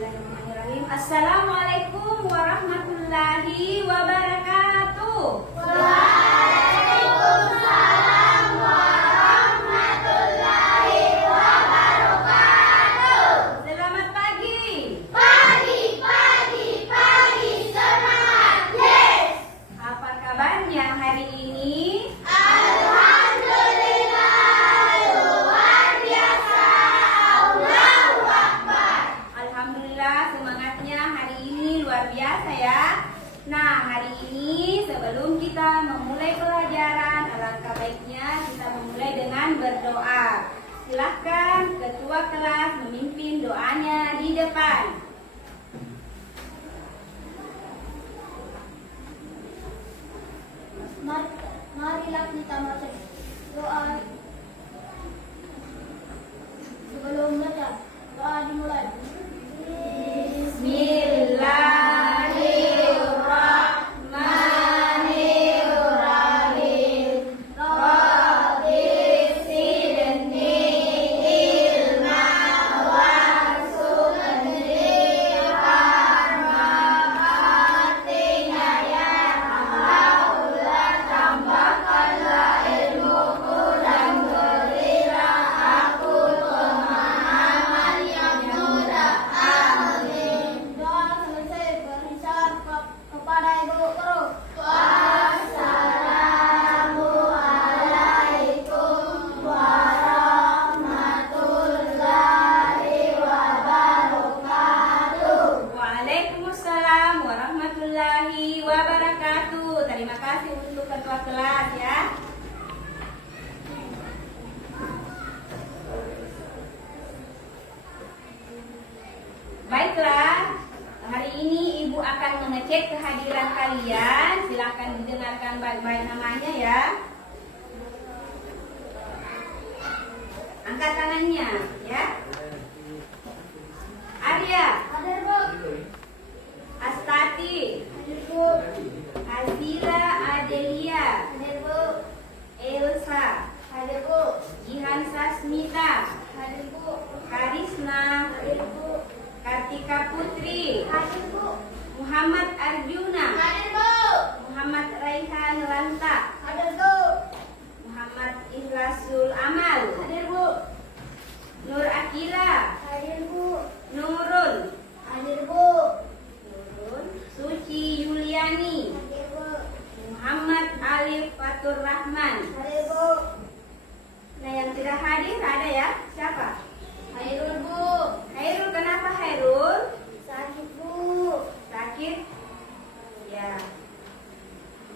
Bismillahirrahmanirrahim. Assalamualaikum warahmatullahi wabarakatuh. Waalaikumsalam warahmatullahi wabarakatuh. Selamat pagi. Pagi, semangat, yes. Apa kabarnya hari ini? Alhamdulillah, luar biasa. Allahu Akbar. Alhamdulillah semangatnya hari ini luar biasa ya. Nah, hari ini sebelum kita memulai pelajaran, alangkah baiknya kita memulai dengan berdoa. Silahkan ketua kelas memimpin doanya di depan. Marilah kita baca doa. Sebelum baca doa dimulai. Bismillahirrahmanirrahim. Rabbi zidni ilma warzuqni rahmatina ya Allah. Tambahkanlah ilmuku dan berilah aku pemahaman yang mudah. Amin. Doa selesai berisyat kepada ibu guru. Wassalamualaikum warahmatullahi wabarakatuh. Waalaikumsalam warahmatullahi wabarakatuh. Terima kasih untuk ketua kelas ya. Baiklah, hari ini Ibu akan mengecek kehadiran kalian. Silakan didengarkan baik-baik namanya ya. Angkat tangannya ya. Arya, Hadir bu. Astati, Hadir bu. Azira Adelia, Hadir bu. Elsa, Hadir bu. Jihan Sasmita, Hadir bu. Karisna, Hadir bu. Kartika Putri, Hadir bu. Muhammad Arjuna, Hadir bu. Muhammad Raihan Lanta, Hadir bu. Muhammad Ikhlasul Amal, Hadir bu. Nur Akila, Hadir bu. Nurul, Hadir bu. Suci Yuliani, Hadir bu. Muhammad Alif Fatur Rahman. Hadir bu. Nah, yang tidak hadir ada ya? Siapa? Hadirul bu. Hairul. Kenapa Hairul? Sakit bu. Sakit? Ya.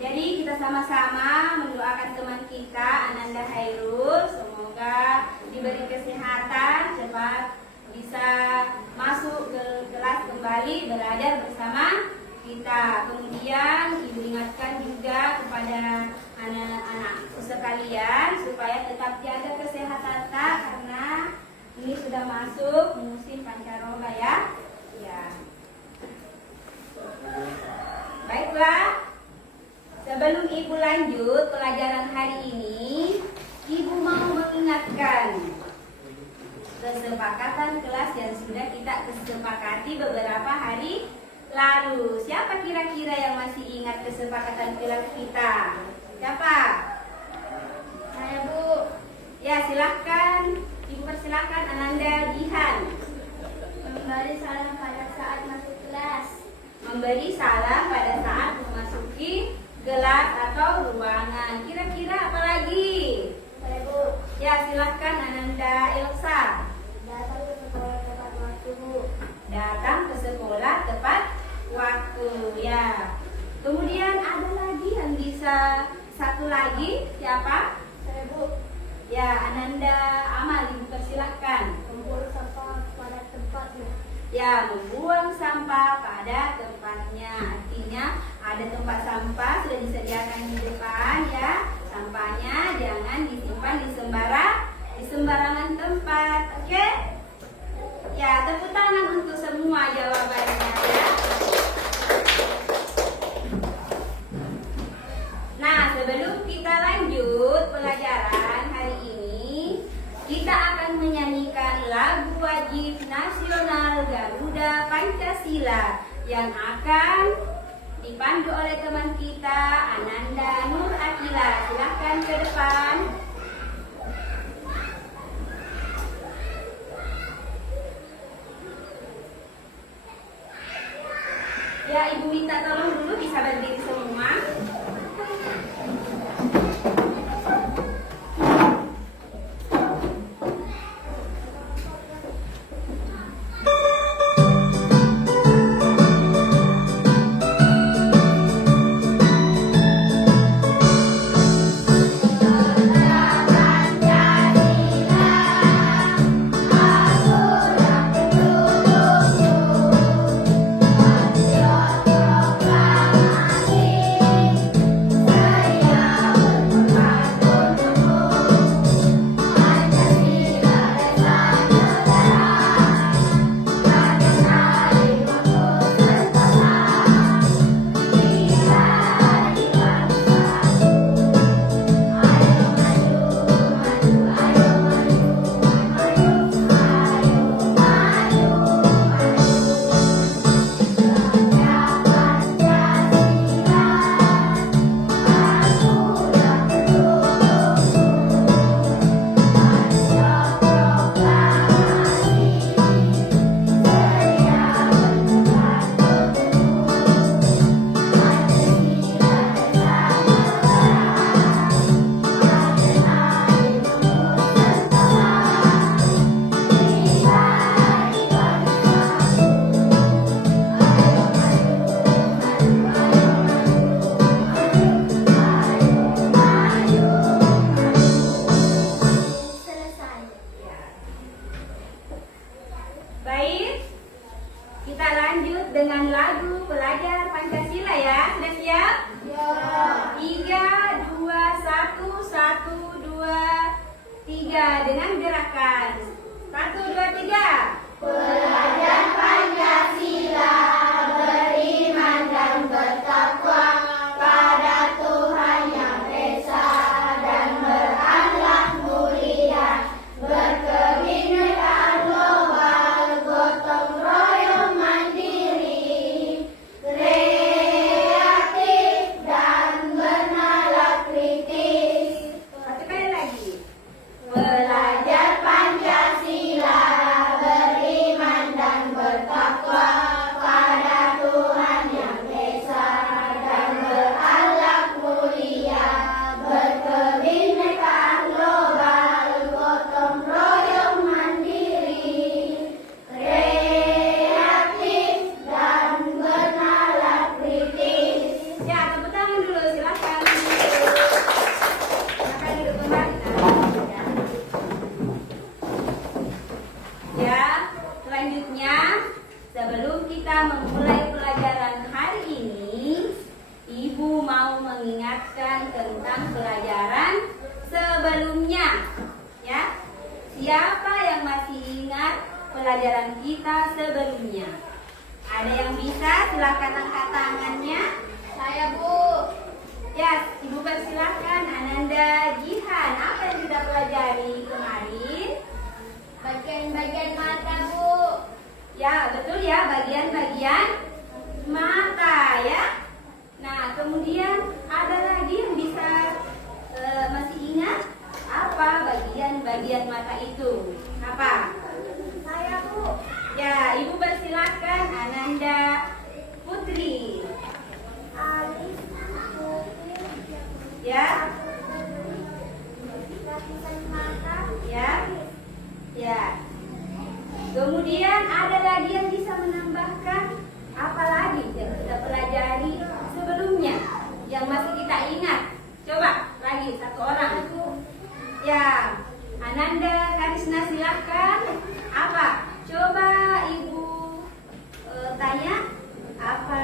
Jadi kita sama-sama mendoakan teman kita Ananda Hairul, semoga diberi kesehatan, cepat bisa masuk ke kelas kembali belajar bersama kita. Kemudian Ibu ingatkan juga kepada anak-anak sekalian supaya tetap jaga kesehatan tak, karena ini sudah masuk musim pancaroba ya. Ya. Baiklah. Sebelum Ibu lanjut pelajaran hari ini, Ibu mau mengingatkan kesepakatan kelas yang sudah kita kesepakati beberapa hari lalu. Siapa kira-kira yang masih ingat kesepakatan kelas kita? Siapa? Saya bu. Ya, silahkan. Ibu persilahkan Ananda Jihan. Memberi salam pada saat masuk kelas. Memberi salam pada saat memasuki kelas atau ruangan. Kira-kira apa lagi? Saya bu. Ya, silahkan Ananda Elsa. Datang ke sekolah tepat waktu bu. Datang ke sekolah tepat waktu ya. Kemudian ada lagi yang bisa satu lagi, siapa? Saya bu. Ya, Ananda Amal, Ibu persilahkan. Membuang sampah pada tempatnya. Ya, membuang sampah pada tempatnya. Artinya ada tempat sampah sudah disediakan di depan ya. Sampahnya jangan disimpan di sembarangan tempat. Oke? Ya, tepuk tangan untuk semua jawabannya ya. Nah, sebelum kita lanjut pelajaran hari ini, kita akan menyanyikan lagu wajib nasional Garuda Pancasila yang akan dipandu oleh teman kita Ananda Nur Akila. Silahkan ke depan. Ya, Ibu minta tolong dulu bisa berdiri semua. Baik, kita lanjut dengan lagu Pelajar Pancasila ya. Sudah siap? Ya. 3, 2, 1, 1, 2, 3 dengan gerakan 1, 2, 3. Pelajar Pancasila beriman dan bertakwa pada Tuhan Yang Esa dan berakhlak mulia, berkebinekaan global, gotong royong mandiri, kreatif dan bernalar kritis. Satu kali lagi. Pelajar Pancasila beriman dan bertakwa pada Tuhan Yang Esa dan berakhlak mulia, berkebinekaan global, gotong royong mandiri, kreatif dan bernalar kritis. Ya, tepuk tangan dulu, silakan. Silakan duduk kembali. Ya, selanjutnya sebelum kita memulai pelajaran hari ini, Ibu mau mengingatkan tentang pelajaran sebelumnya. Ya, siapa yang masih ingat pelajaran kita sebelumnya? Ada yang bisa? Silakan angkat tangannya. Saya, Bu. Ya, Ibu persilakan. Ananda Jihan, apa yang kita pelajari kemarin? Bagian-bagian mata, Bu. Ya, betul ya, bagian-bagian mata ya. Nah, kemudian ada lagi yang bisa masih ingat apa bagian-bagian mata itu? Apa? Saya, Bu. Ya, Ibu persilakan Ananda Putri. Alis, putih, Ya, lapisan mata, ya, ya. Kemudian ada lagi yang bisa menambahkan apa lagi yang kita pelajari sebelumnya yang masih kita ingat? Coba lagi satu orang. Ya, Ananda Karisna silakan. Apa? Coba Ibu tanya apa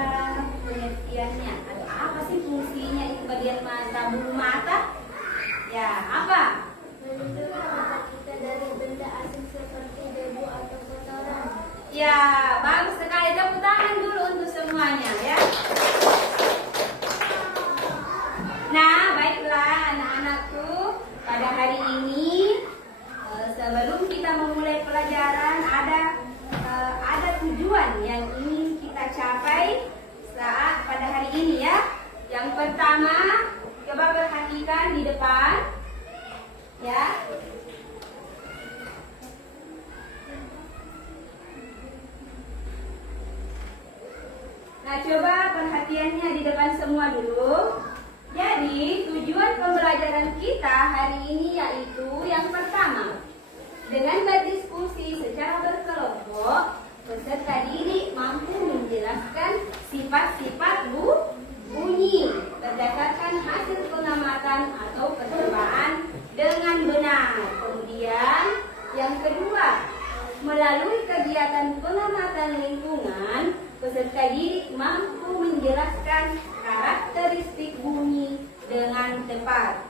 pengertiannya atau apa sih fungsinya itu bagian mata, bulu mata? Ya, apa? melindungi mata kita dari benda asing seperti debu atau kotoran. Ya, bagus sekali. Tepuk tangan dulu untuk semuanya ya. Nah, baiklah anak-anakku, pada hari ini sebelum kita memulai pelajaran ada tujuan yang ingin kita capai saat pada hari ini ya. Yang pertama, coba perhatikan di depan ya. Nah, coba perhatiannya di depan semua dulu. Jadi, tujuan pembelajaran kita hari ini yaitu yang pertama, dengan berdiskusi secara berkelompok, peserta didik mampu menjelaskan sifat-sifat bunyi berdasarkan hasil pengamatan atau percobaan dengan benar. Kemudian, yang kedua, melalui kegiatan pengamatan lingkungan, peserta didik mampu menjelaskan karakteristik bunyi dengan tepat.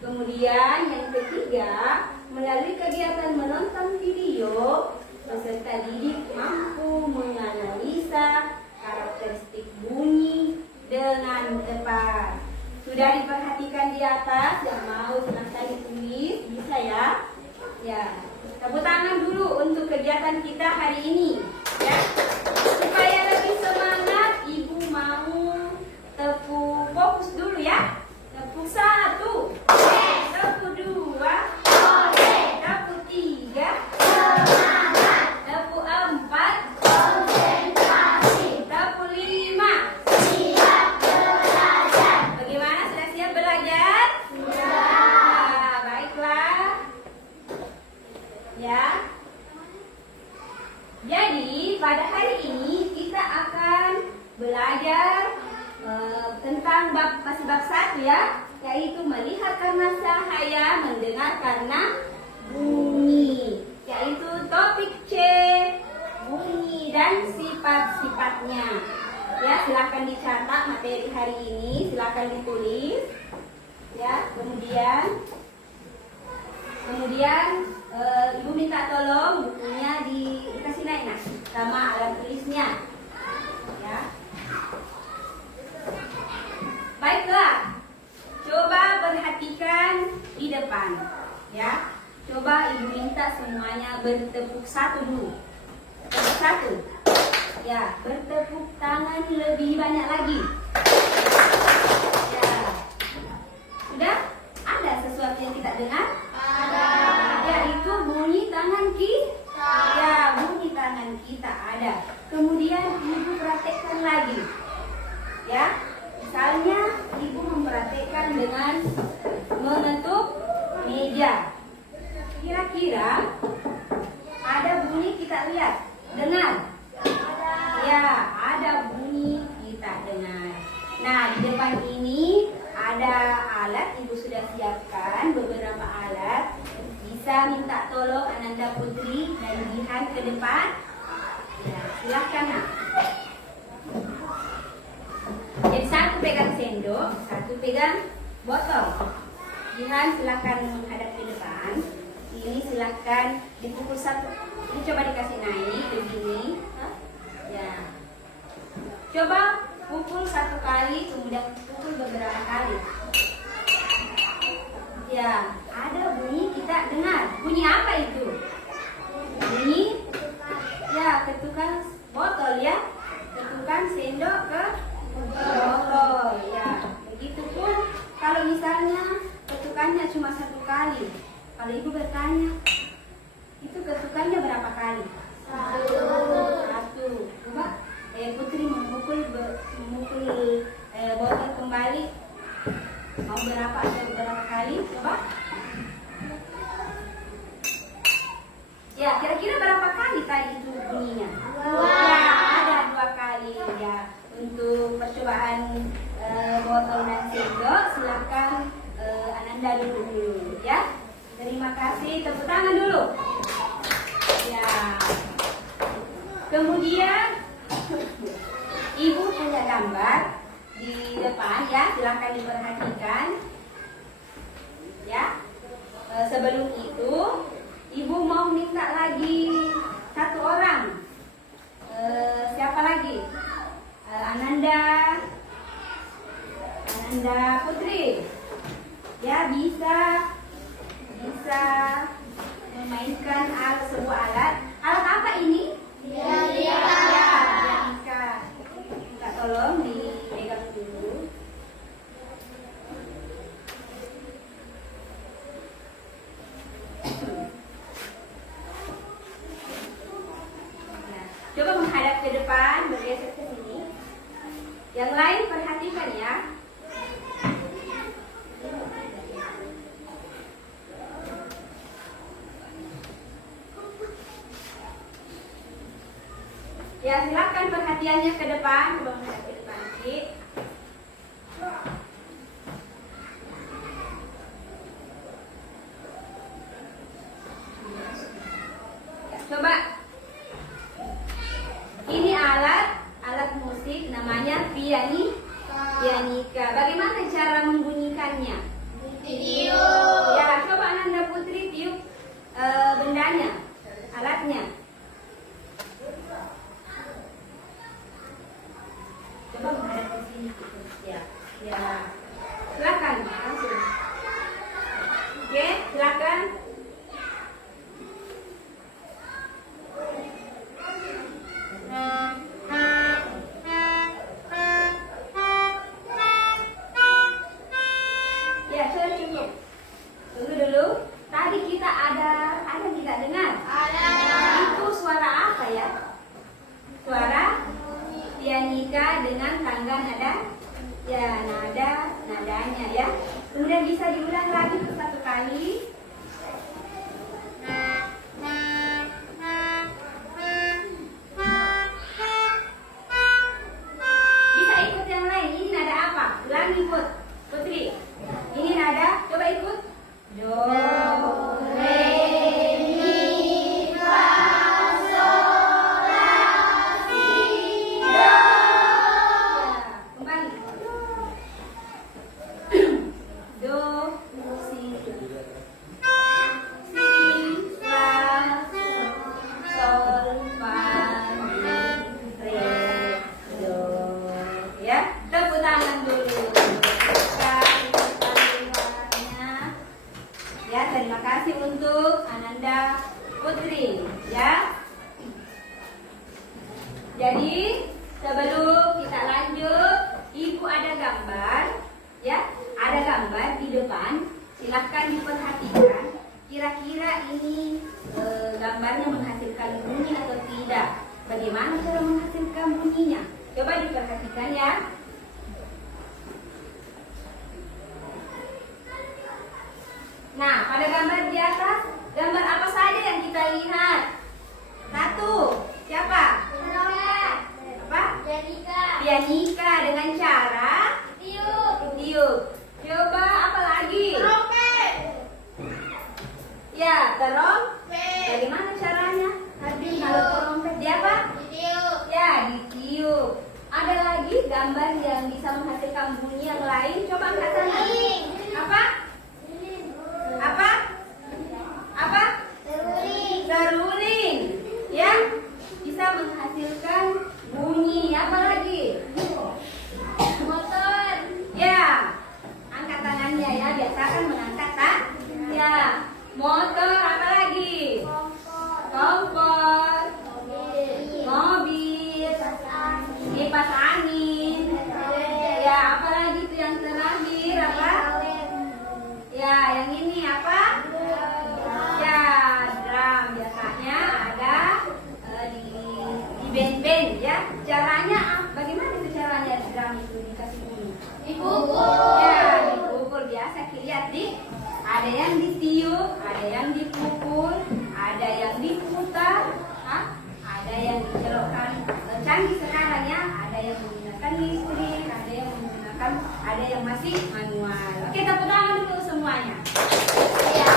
Kemudian yang ketiga, melalui kegiatan menonton video, peserta didik mampu menganalisa karakteristik bunyi dengan tepat. Sudah diperhatikan di atas, yang mau silahkan ditulis, bisa ya? Ya, tepuk tangan dulu untuk kegiatan kita hari ini, ya. Supaya lebih semangat, Ibu mau tepuk fokus dulu ya. Tepuk 1, tepuk 2, tepuk 3, semangat. Tepuk 4, konsentrasi. Tepuk 5, siap belajar. Bagaimana, sudah siap belajar? Sudah. Baiklah. Ya. Jadi pada hari ini kita akan belajar tentang masih bab 1 ya, yaitu melihat karena cahaya, mendengar karena bunyi, yaitu topik C, bunyi dan sifat-sifatnya. Ya, silakan dicatat materi hari ini, silakan ditulis. Ya, kemudian Ibu minta tolong bukunya dikasih naik nah, sama alat tulisnya. Ya. Baiklah. Coba perhatikan di depan. Ya. Coba Ibu minta semuanya bertepuk 1 dulu. Tepuk 1. Ya, bertepuk tangan lebih banyak lagi. Ya. Sudah? Ada sesuatu yang kita dengar? Yaitu bunyi tangan kita. Ya, bunyi tangan kita ada. Kemudian Ibu praktekkan lagi. Ya, misalnya Ibu memperhatikan dengan mengetuk meja. Kira-kira ada bunyi kita lihat, dengar. Ya, ada bunyi kita dengar. Nah, di depan ini ada alat, Ibu sudah siapkan beberapa alat. Bisa minta tolong Ananda Putri dan Jihan ke depan. Ya, silahkan nak. Jadi satu pegang sendok, satu pegang botol. Jihan silahkan menghadap ke depan. Ini silahkan dipukul 1. Ini coba dikasih naik begini. Ya. Coba pukul 1 kali, kemudian pukul beberapa kali. Ya, ada bunyi kita dengar. Bunyi apa itu? Bunyi, ya, ketukan botol ya. Ketukan sendok ke botol. Ya, begitupun kalau misalnya ketukannya cuma 1 kali. Kalau Ibu bertanya, itu ketukannya berapa kali? 1. Coba Putri memukul botol kembali. Mau berapa kali? Coba. Ya, kira-kira berapa kali tadi itu bunyinya? 2. Ya, ada 2 kali ya. Untuk percobaan botol dan sendok, silakan Ananda dulu ya. Terima kasih, tepuk tangan dulu. Ya. Kemudian Ibu punya gambar di depan ya, silakan diperhatikan. Ya. Sebelum itu, Ibu mau minta lagi 1 orang. Siapa lagi? Ananda Putri. Ya, bisa memainkan sebuah alat. Alat apa ini? Pianika. Ya, pianika. Minta tolong dipegang dulu. Nah, coba menghadap ke depan, bergeser ke sini. Yang lain perhatikan ya. Ya, silakan perhatiannya ke depan, coba menghadap ke depan sedikit. Ya, coba. Ini alat musik namanya pianika. Bagaimana cara membunyikannya? Video. Ya, coba Ananda Putri tiup bendanya, alatnya. Coba menghadap ke sini. Ya, ya. Silakan langsung. Oke, silakan. Ya, sudah cukup. Tunggu dulu. Tadi kita ada kita dengar. Ada. Itu suara apa ya? Suara pianika dengan tangga nada. Ya, nadanya ya. Kemudian bisa diulang lagi satu kali. Bisa ikut yang lain. Ini nada apa? Ulangi Putri. Ini nada, coba ikut. Do, re, mi, fa, sol, la, si, do. Ya, kembali. Do, si, la, sol, fa, mi, re, do. Ya, tepuk tangan dulu. Ya, terima kasih untuk Ananda Putri ya. Jadi sebelum kita lanjut, Ibu ada gambar ya, ada gambar di depan. Silahkan diperhatikan. Kira-kira ini gambarnya menghasilkan bunyi atau tidak? Bagaimana cara menghasilkan bunyinya? Coba diperhatikan ya. Nah, pada gambar di atas, gambar apa saja yang kita lihat? Satu, siapa? Apa? Pianika dengan cara tiup. Coba apa lagi? Ya, terompet. Bagaimana caranya? Tadi kalau terompet dia apa? Ya, ditiup. Ada lagi gambar yang bisa menghasilkan bunyi yang lain? Coba angkat tangan. Apa? Seruling. Ya, bisa menghasilkan bunyi. Apa lagi? Motor. Ya, angkat tangannya ya. Biasa kan mengangkat tak? Ya, motor. Apa lagi? Kompor. Mobil. Kipas angin. Ya, apa lagi tuh yang terakhir? Apa? Ya, yang ini apa? Ya, drum. Biasanya ada di band-band ya. Caranya bagaimana itu caranya drum itu dikasih bunyi? Dipukul. Ya, dipukul. Biasa lihat ada yang ditiup, ada yang dipukul, ada yang diputar, ada yang dicelokkan. Canggih sekarang ya, ada yang menggunakan listrik, ada yang masih manual. Oke, tepuk tangan dulu semuanya. Ya.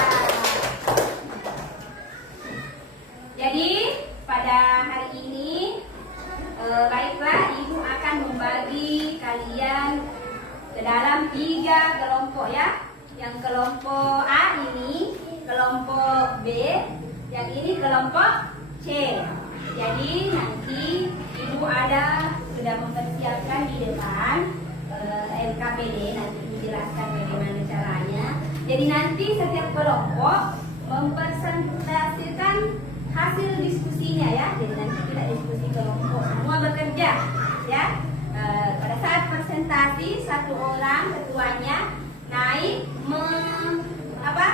Jadi pada hari ini baiklah Ibu akan membagi kalian ke dalam 3 kelompok ya. Yang kelompok A ini kelompok B, yang ini kelompok C. Jadi nanti Ibu sudah mempersiapkan di depan LKPD, nanti dijelaskan bagaimana caranya. Jadi nanti setiap kelompok mempresentasikan hasil diskusinya ya. Jadi nanti kita diskusi kelompok semua bekerja ya. Pada saat presentasi satu orang ketuanya naik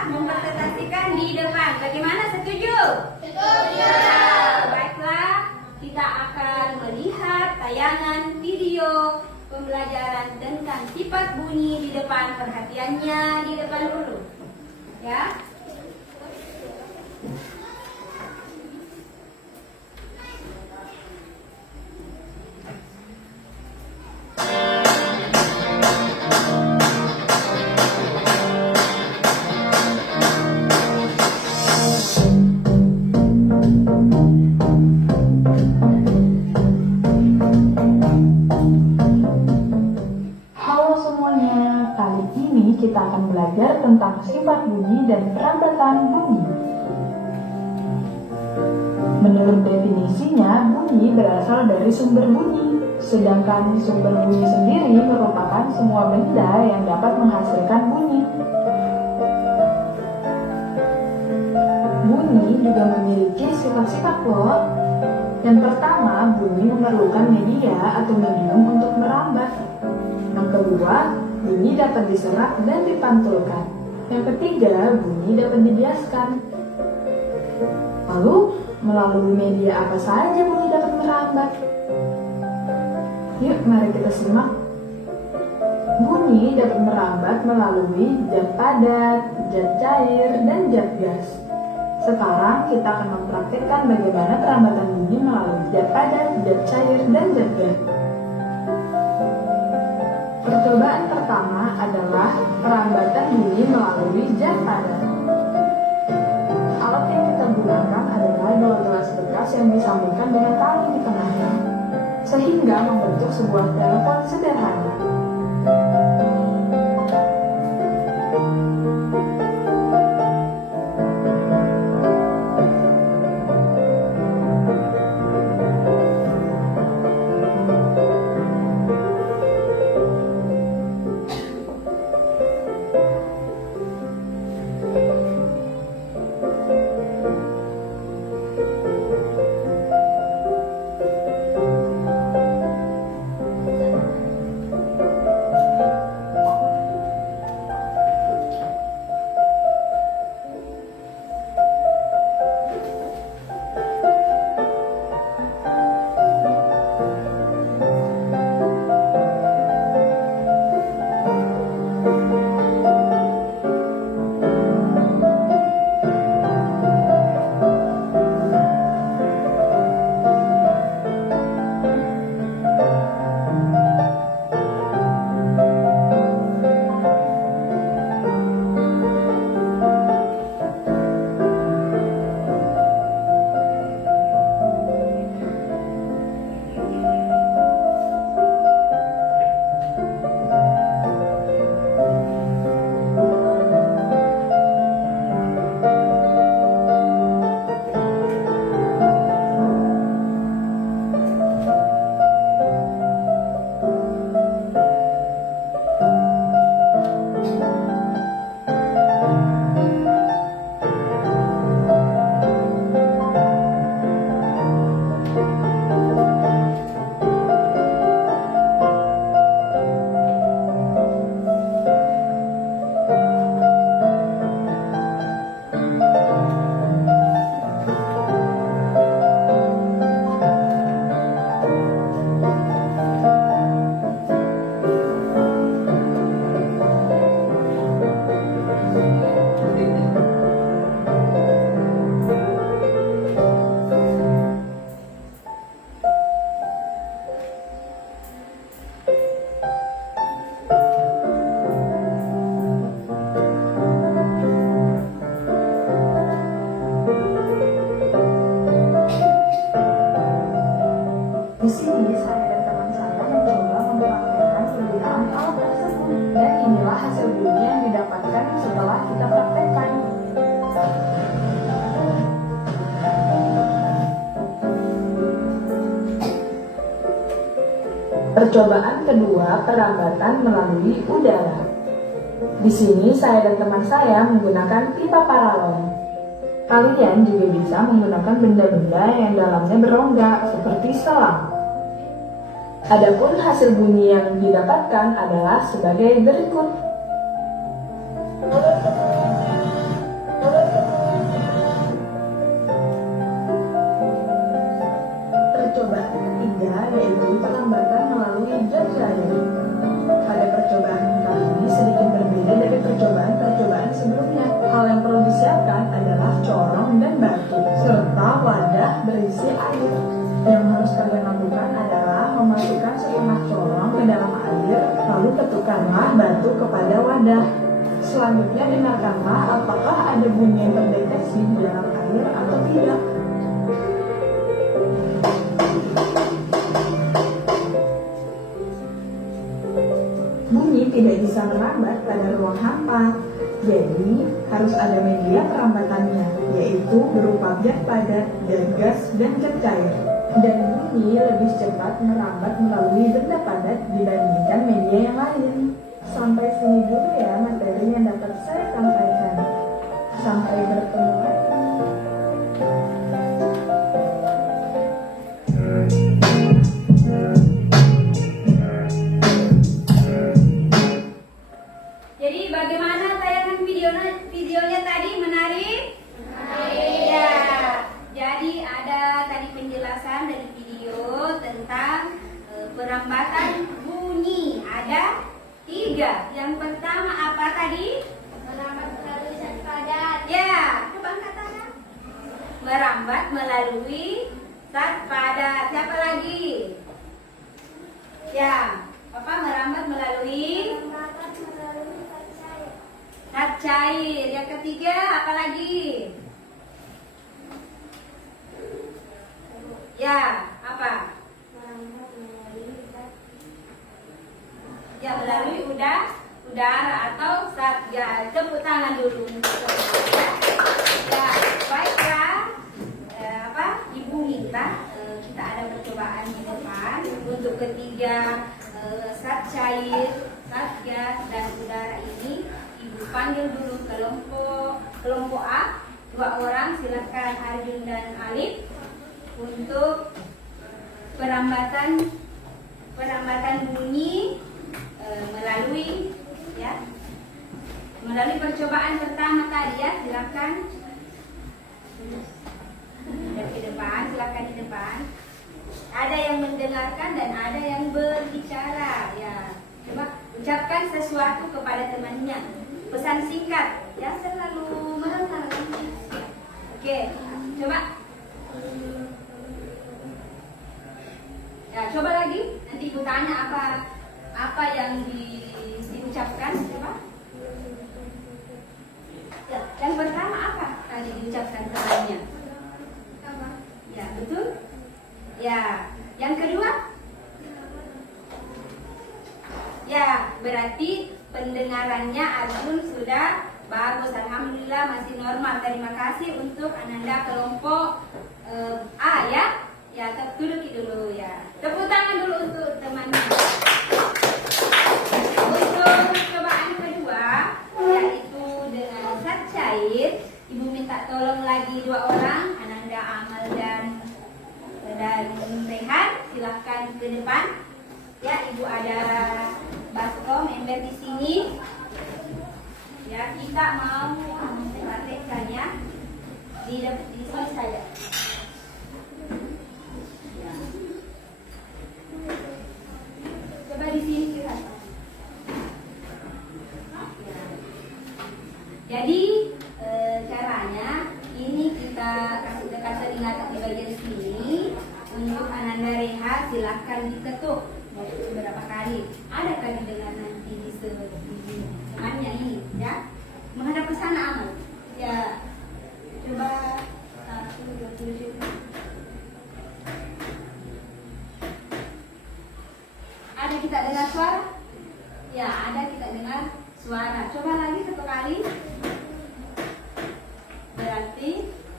mempresentasikan di depan. Bagaimana, setuju? Setuju. Baiklah, kita akan melihat tayangan video pembelajaran tentang sifat bunyi di depan. Perhatiannya di depan dulu ya. Kita akan belajar tentang sifat bunyi dan perambatan bunyi. Menurut definisinya, bunyi berasal dari sumber bunyi, sedangkan sumber bunyi sendiri merupakan semua benda yang dapat menghasilkan bunyi. Bunyi juga memiliki sifat-sifat loh. Yang pertama, bunyi memerlukan media atau medium untuk merambat. Yang kedua, bunyi dapat diserat dan dipantulkan. Yang ketiga, bunyi dapat dibiaskan. Lalu, melalui media apa saja bunyi dapat merambat? Yuk, mari kita simak. Bunyi dapat merambat melalui zat padat, zat cair, dan zat gas. Sekarang kita akan mempraktikkan bagaimana perambatan bunyi melalui zat padat, zat cair, dan zat gas. Percobaan pertama adalah perambatan bunyi melalui zat padat. Alat yang kita gunakan adalah dua gelas bekas yang disambungkan dengan tali di tengahnya, sehingga membentuk sebuah telepon sederhana. Di sini saya dan teman saya mencoba mempraktekkan penggunaan alat tersebut, dan inilah hasil bunyi yang didapatkan setelah kita praktekkan. Percobaan kedua, perambatan melalui udara. Di sini saya dan teman saya menggunakan pipa paralon. Kalian juga bisa menggunakan benda-benda yang dalamnya berongga, seperti selang. Adapun hasil bunyi yang didapatkan adalah sebagai berikut. Percobaan ketiga yaitu perlambatan melalui zat cair. Pada percobaan kali ini sedikit berbeda dari percobaan-percobaan sebelumnya. Hal yang perlu disiapkan adalah corong dan batu, serta wadah berisi air. Yang harus kalian lakukan adalah memasukkan setengah corong ke dalam air, lalu ketukkanlah batu kepada wadah. Selanjutnya dengarkanlah apakah ada bunyi yang terdeteksi di dalam air atau tidak. Bunyi tidak bisa merambat pada ruang hampa, jadi harus ada media perambatannya, yaitu berupa zat padat, zat gas, dan zat cair. Dan bunyi lebih cepat merambat melalui benda padat dibandingkan media yang lain. Sampai sini dulu ya materi yang dapat saya sampaikan. Sampai bertemu lagi. Jadi bagaimana tayangan videonya tadi? Menarik? Menarik. Ya. Jadi ada tadi penjelasan dari video tentang perambatan bunyi. Ada 3. Yang pertama apa tadi? Merambat melalui zat padat. Ya, coba angkat tangan. Merambat melalui zat padat. Siapa lagi? Ya, apa merambat melalui Merambat melalui zat cair. zat cair. Yang ketiga apa lagi? Ya, apa? Merambat melalui zat Ya, melalui udara atau zat gas. Tepuk tangan dulu untuk semuanya. Ya, baiklah. Ibu minta kita ada percobaan di depan untuk ketiga zat cair, zat gas, dan udara ini. Ibu panggil dulu kelompok A, 2 orang, silakan Arjun dan Alif untuk perambatan bunyi melalui percobaan pertama tadi ya. Silakan di depan, silakan di depan. Ada yang mendengarkan dan ada yang berbicara ya. Coba ucapkan sesuatu kepada temannya, pesan singkat ya, selalu merenang. Oke, coba ya, coba lagi. Nanti ibu tanya apa yang diucapkan. Coba ya, yang pertama apa tadi diucapkan temannya? Ya, betul. Ya, yang kedua? Ya, berarti pendengarannya Arjun sudah bagus. Alhamdulillah masih normal. Terima kasih untuk Ananda kelompok A ya. Ya, duduk dulu ya. Tepuk tangan dulu untuk temannya. Untuk percobaan kedua, yaitu dengan zat cair, ibu minta tolong lagi 2 orang, Ananda, Amal, dan Rehan. Silahkan ke depan. Ya, ibu ada baskom ember di sini. Ya, kita mau mempraktekkannya di sini saja. Ya. Coba di sini kita. Ya. Jadi caranya ini kita kasih dekat telinga di bagian sini. Untuk Ananda Reha silahkan diketuk beberapa kali. Ada kali dengar nanti di temannya ini ya. Menghadap ke sana Amal. Ya. Coba 1, 2, 3. Ada kita dengar suara? Ya, ada kita dengar suara. Coba lagi 1 kali. Berarti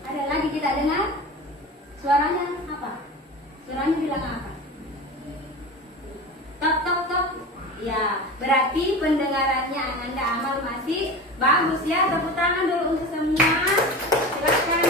ada lagi kita dengar suaranya apa? Suaranya bilang apa? Tok tok tok. Ya, berarti pendengarannya Ananda Amal masih bagus ya. Tepuk tangan dulu untuk semua. Silakan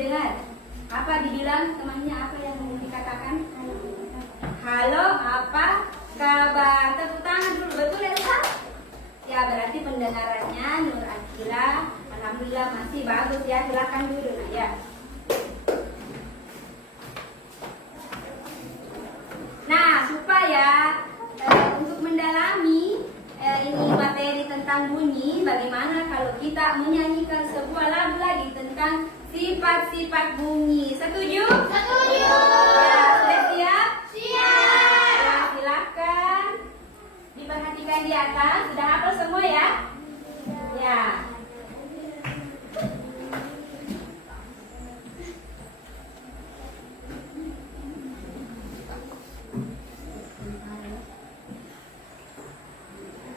dengar. Apa dibilang temannya, apa yang dikatakan? Halo, apa kabar? Tepuk tangan dulu, betul ya Ustaz? Ya, berarti pendengarannya Nur Akila alhamdulillah masih bagus ya. Silakan dulu Nak ya. Nah, supaya untuk mendalami ini materi tentang bunyi, bagaimana kalau kita menyanyikan sebuah lagu lagi tentang sifat-sifat bunyi. Setuju? Setuju. Ya, sudah siap? Siap. Ya, silakan. Diperhatikan di atas, sudah hafal semua ya? Ya.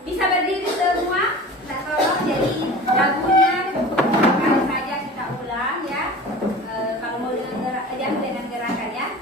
Bisa berdiri semua? Kita tolong, jadi lagunya kali saja kita ulang ya. Kalau mau dengan gerakan ya.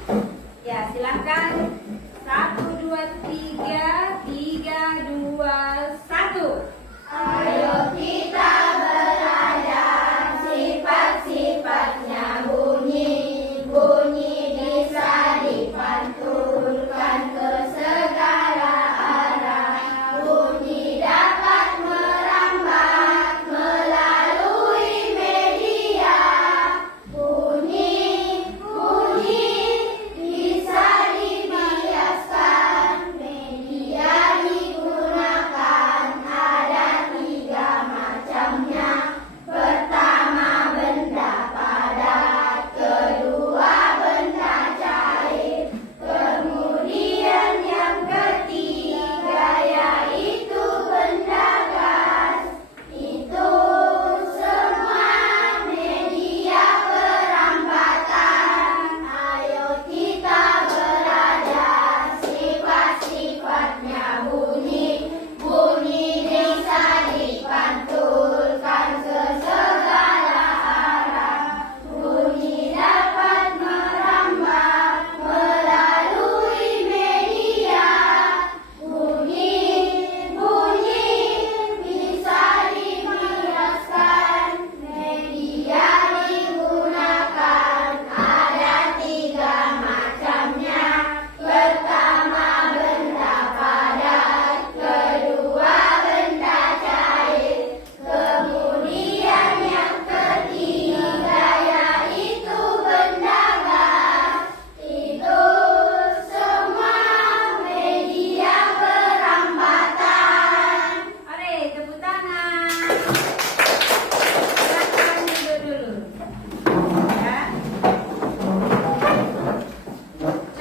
Ya, silakan. 1, 2, 3, 3, 2, 1. Ayo kita belajar sifat-sifatnya bunyi. Bunyi bisa dipantulkan ke segala arah. Bunyi dapat merambat melalui media. Bunyi bisa dibiaskan. Media digunakan ada 3 macamnya. Pertama benda padat, kedua benda cair, kemudian yang ketiga yaitu benda gas. Itu semua media perambatan. Ayo kita belajar sifat-sifatnya bunyi. Bunyi bisa dipantulkan ke segala arah. Bunyi dapat merambat melalui media. Bunyi bisa dibiaskan. Media digunakan ada 3 macamnya. Pertama benda padat, kedua benda cair, kemudian yang ketiga yaitu benda gas. Itu semua media perambatan. Oke, tepuk tangan. Silakan duduk dulu. Ya.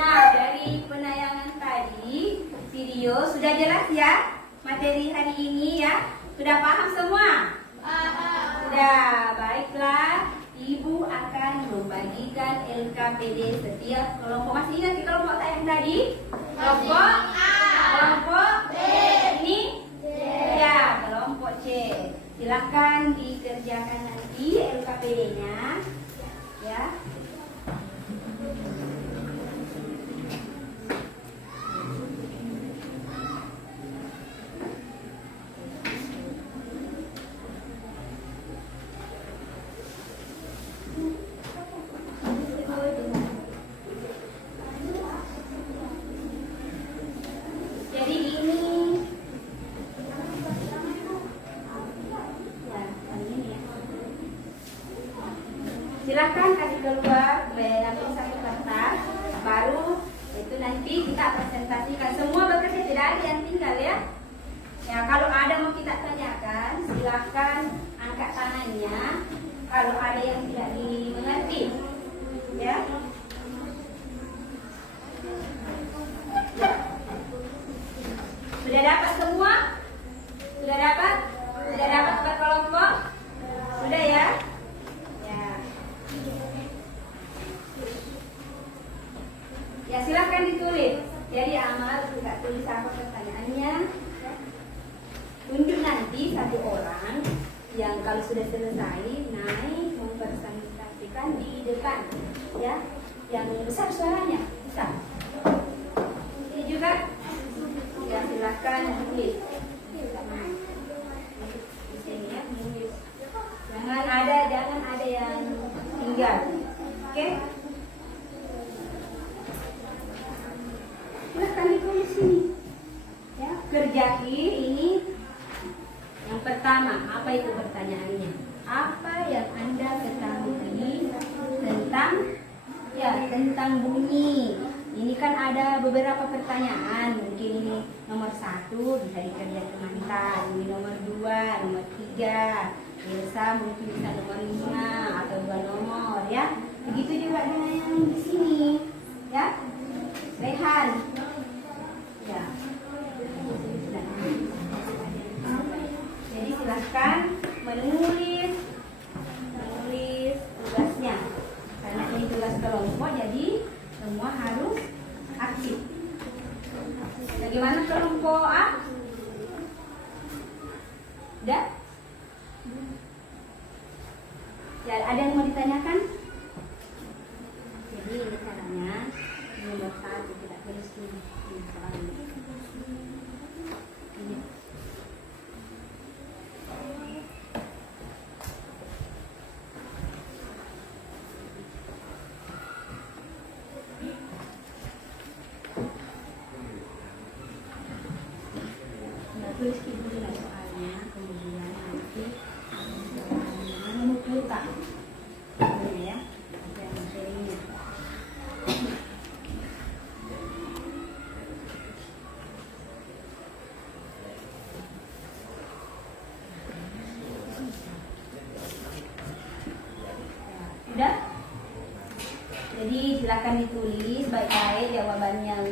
Nah, dari penayangan tadi video sudah jelas ya materi hari ini ya. Sudah paham semua? Sudah, baiklah. Ibu akan membagikan LKPD setiap kelompok. Masih ingat di kelompok saya yang tadi? Kelompok A. Kelompok B. Ini? Ya, kelompok C. Silakan dikerjakan nanti LKPD-nya. Ya. Jadi ini ya, ini ya. Silakan kasih keluar, ambil satu kertas, baru itu nanti kita presentasikan semua bekerja, tidak ada yang tinggal ya. Ya, kalau ada mau kita tanyakan, silakan angkat tangannya. Kalau ada yang tidak dimengerti, ya. Sudah dapat semua? Sudah dapat? Sudah dapat berkelompok? Sudah ya? Ya. Ya, silakan ditulis. Jadi Amal juga tulis apa pertanyaannya. Tunjuk nanti satu orang yang kalau sudah selesai naik mempresentasikan di depan, ya, yang besar suaranya, bisa. Ini juga, ya silakan tulis. Di sini ya, tulis. Jangan ada yang tinggal. Oke? Silahkan ditulis sini. Ya, kerjaki ini yang pertama. Apa itu pertanyaannya? Apa yang Anda ketahui tentang bunyi? Ini kan ada beberapa pertanyaan. Mungkin ini nomor 1 bisa dikerjakan mantan, ini nomor 2, nomor 3. Elsa mungkin bisa nomor 5 atau 2 nomor ya. Begitu juga dengan yang di sini ya. Rehan. Ya. Jadi silahkan menulis tugasnya. Karena ini tugas kelompok, jadi semua harus aktif. Bagaimana kelompok A? Udah? Ya, ada yang mau ditanyakan? Jadi ini caranya nomor 1 tidak tulis dulu. Ini soalnya. Ini. Tulis dulu lah soalnya, kemudian nanti mengumpulkan ya, materinya. Sudah? Jadi silakan ditulis baik-baik jawaban yang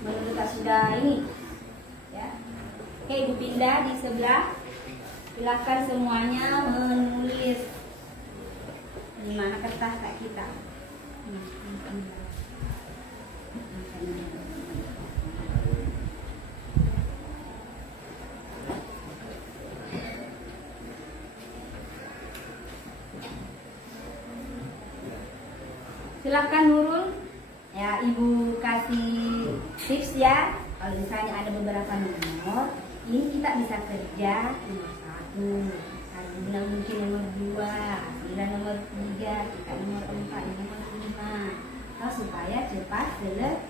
menurut sudah ini. Oke, Ibu pindah di sebelah. Silakan semuanya menulis. Di mana kertas Kak kita? Silakan Nurul. Ya, Ibu kasih tips ya. Kalau misalnya ada beberapa nomor, ini kita bisa kerja nomor 1, Aruna mungkin nomor 2, Asira nomor 3, kita nomor 4, nomor 5. Atau supaya cepat selesai.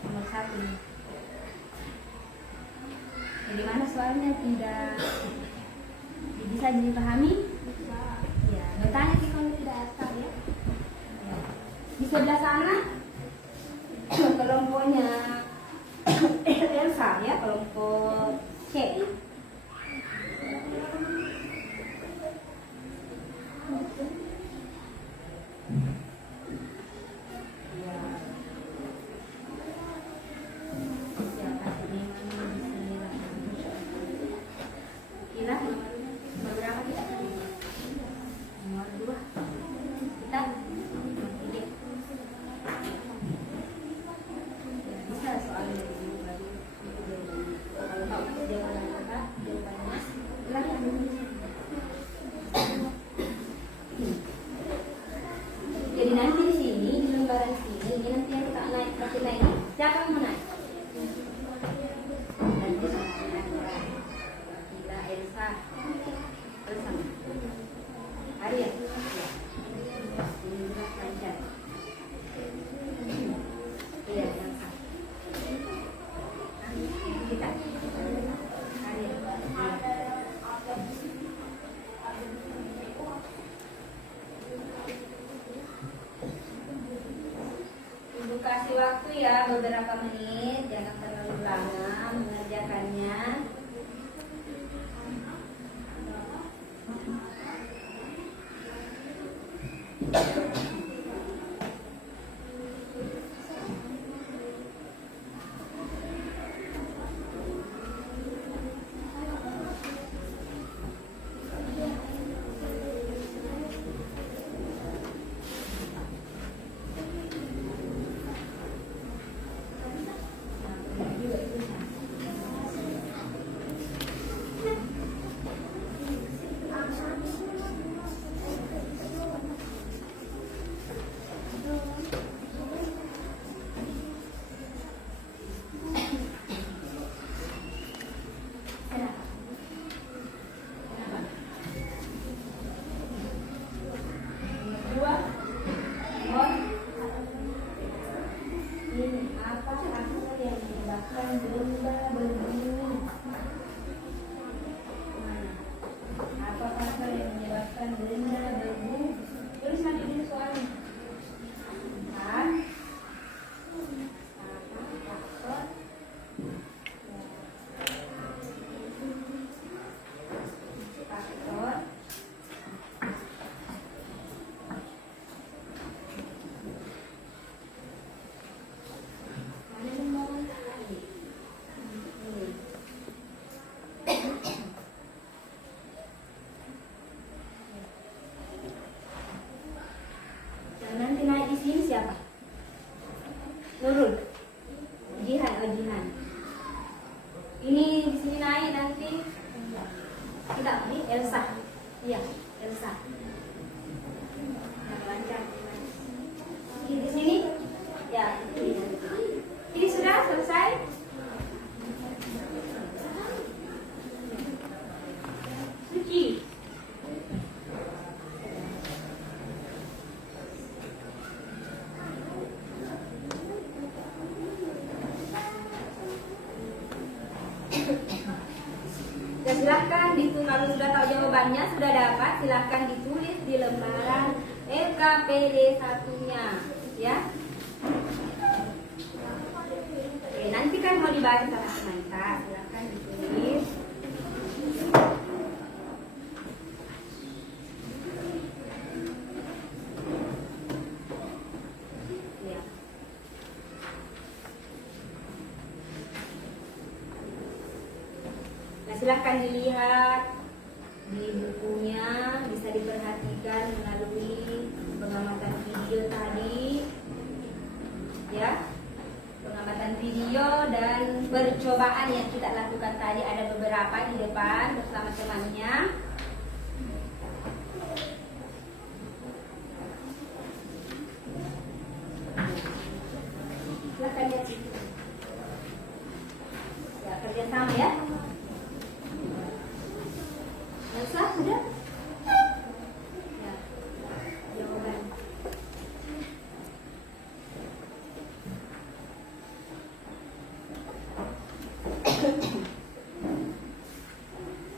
Nomor 1. Jadi mana soalnya tidak bisa dipahami? Ya, bertanya sih kalau tidak hafal ya. Di sebelah sana kelompoknya Elsa ya, kelompok C. Kira nomor berapa kita? Nomor 2. Kita soalnya kalau jawaban kakak jawabannya silahkan. Jadi nanti di sini di lembaran sini ini nanti yang kita naik siapa yang mau naik? Nanti kita Elsa bersama Arya. Ini juga lancar. Iya, Elsa. Kita Ibu kasih waktu ya beberapa menit, jangan terlalu lama mengerjakannya. Ini Elsa. Iya, Elsa. Nah, lancar. Di sini. Ya, ini sudah selesai. Suci. Ya, silahkan kalau sudah tahu jawabannya, sudah dapat, silahkan ditulis di lembaran LKPD satunya, ya. Oke, nanti kan mau dibaca sama Samantha, silahkan ditulis. Ya. Nah, silahkan dilihat di bukunya, bisa diperhatikan melalui pengamatan video tadi, ya, pengamatan video dan percobaan yang kita lakukan tadi ada beberapa di depan bersama temannya. Silahkan lihat situ. Ya, kerjasama ya. Elsa, sudah? Ya, jawaban.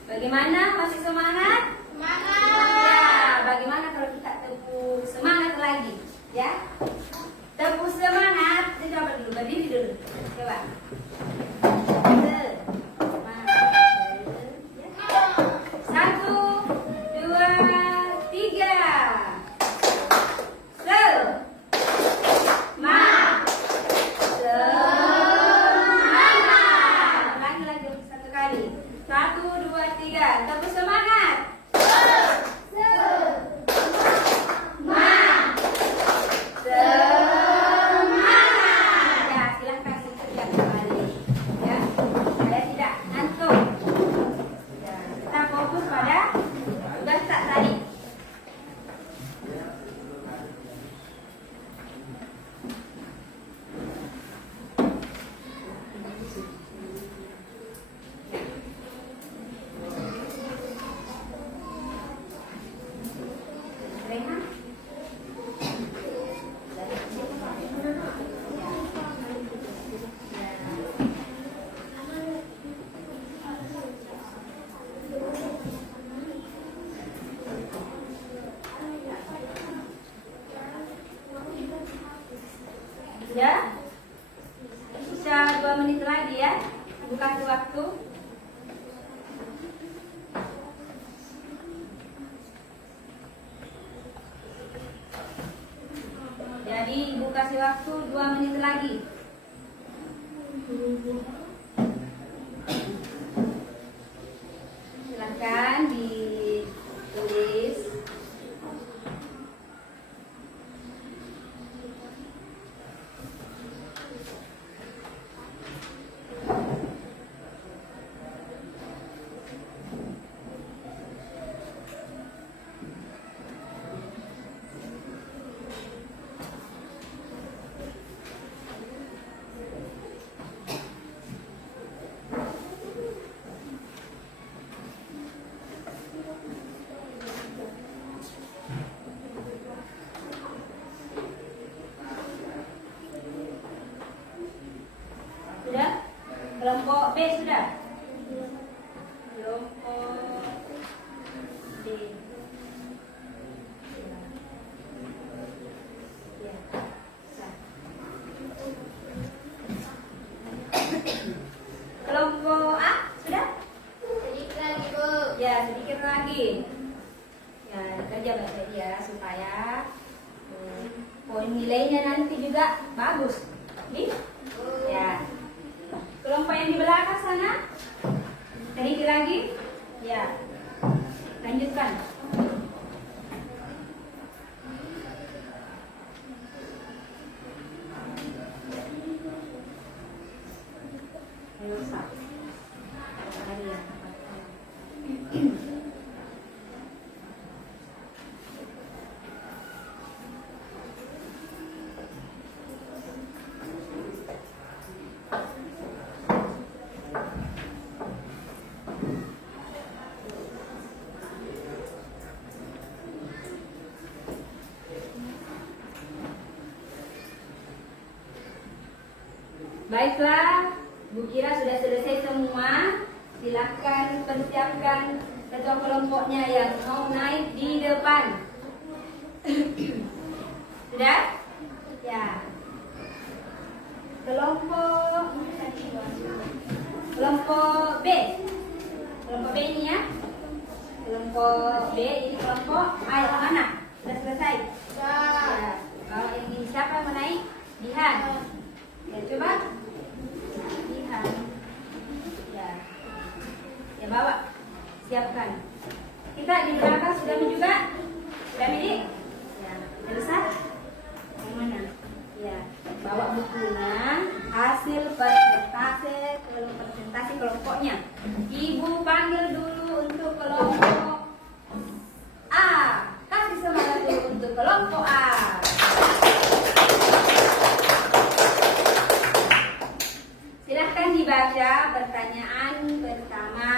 Bagaimana? Masih semangat? Semangat. Ya, bagaimana kalau kita tepuk semangat lagi? Ya, tepuk semangat. Kita coba dulu, berdiri dulu. Coba. Satu, dua, tiga. Semangat. Lagi satu kali. Satu, dua, tiga. Tepuk semangat. Semangat. Ya, silahkan dikerjakan kembali. Ya, saya tidak ngantuk. Ya, kita fokus pada tugas tak tadi. Rehan? Ya, bisa 2 menit lagi ya. Ibu kasih waktu. Jadi ibu kasih waktu 2 menit lagi. Silakan ditulis. Sudah? Kelompok B sudah? Kelompok B. Ya. Kelompok A sudah? Sedikit lagi, Bu. Ya, sedikit lagi. Ya, kerja baik-baik ya supaya poin nilainya nanti juga bagus. Nih? Ya. Kelompok yang di belakang sana. Sedikit lagi. Ya. Lanjutkan. Elsa. Tadi ya. Baiklah, Bu Kira sudah selesai semua. Silakan persiapkan ketua kelompoknya yang mau naik di depan. Sudah? Ya. Kelompok B. Kelompok B ini ya. Kelompok B ini kelompok A yang mana? Sudah selesai? Ya. Kalau yang ini siapa yang mau naik? Dihan. Ya, coba. Dihan. Ya. Ya, bawa. Siapkan. Kita di belakang sudah juga. Sudah Midi? Ya. Selesai? Yang mana? Ya. Bawa bukunya. Hasil presentasi kelompoknya. Ibu panggil dulu untuk kelompok A. Kasih semangat dulu untuk kelompok A. Silahkan dibaca pertanyaan pertama.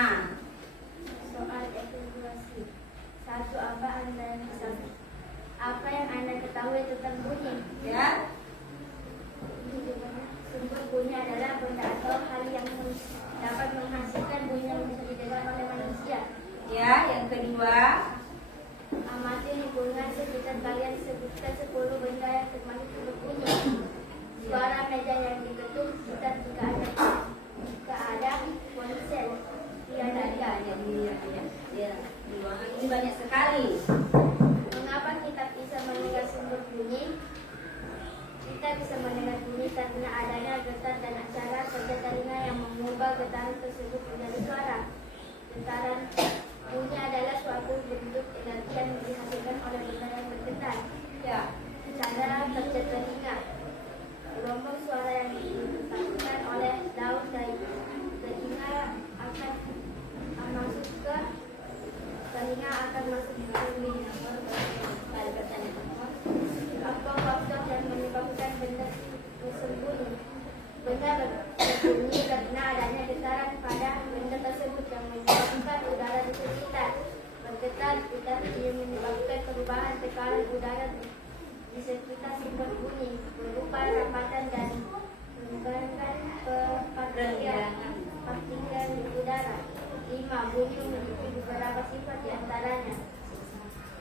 Soal evaluasi. 1. Apa yang Anda ketahui tentang bunyi? Ya. Sumber bunyi adalah benda atau hal yang dapat menghasilkan bunyi yang bisa didengar oleh manusia. Ya, yang kedua. Amati lingkungan sekitar kalian, sebutkan 10 benda yang termasuk sumber bunyi. Suara meja yang diketuk, jika ada ponsel. Tiada yang dilihat ya. Di ruangan ini banyak sekali. Mengapa kita bisa mendengar sumber bunyi? Kita bisa mendengar bunyi karena adanya getar dan acara pada telinga yang mengubah getaran tersebut menjadi suara. Getaran bunyi adalah suatu bentuk energi yang dihasilkan oleh benda yang bergetar. Ya. Cara kerja telinga. Gelombang suara yang ditetapkan oleh daun dari telinga akan masuk ke telinga. Faktor yang menyebabkan benda tersembunyi. Benda berbunyi karena adanya getaran pada benda tersebut yang menyebabkan udara di sekitar bergetar. Getar yang menyebabkan perubahan tekanan udara di sekitar sumber bunyi berupa rapatan dan menyebarkan partikel udara. 5. Bunyi memiliki beberapa sifat diantaranya.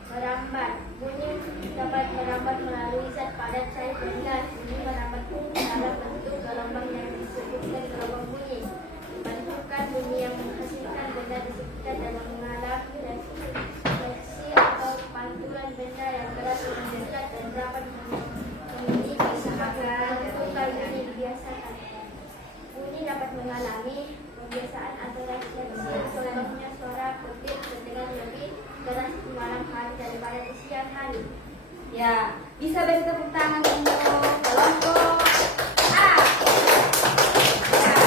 Merambat. Bunyi dapat merambat melalui zat padat cair dan gas. Bunyi merambat dalam bentuk gelombang yang disebutkan gelombang bunyi. Bentukan bunyi yang menghasilkan benda di sekitar dalam mengalami refleksi atau pantulan benda yang keras mendekat dan dapat memiliki bentukan bunyi dibiasakan. Bunyi dapat mengalami pembiasaan atau refleksi. Contohnya suara petir terdengar lebih keras di malam hari daripada di siang hari. Ya, bisa beri tepuk tangan untuk kelompok A. Ya,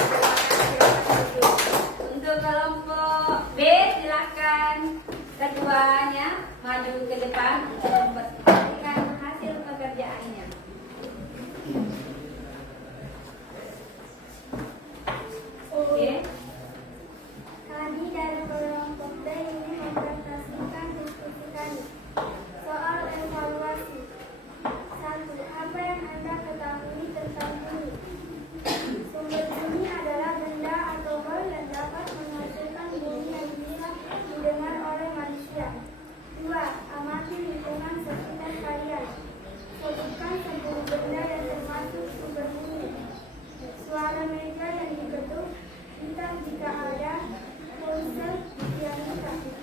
untuk kelompok B silakan keduanya maju ke depan untuk memperlihatkan hasil pekerjaannya. Oke. Kami dari kelompok B ini mempresentasikan diskusi kami. Soal evaluasi. 1. Apa yang Anda ketahui tentang bunyi? Sumber bunyi adalah benda atau hal yang dapat menghasilkan bunyi yang bisa didengar oleh manusia. 2. Amati lingkungan sekitar kalian. Sebutkan 10 benda yang termasuk sumber bunyi. Suara meja yang diketuk, jika ada ponsel yang diketuk.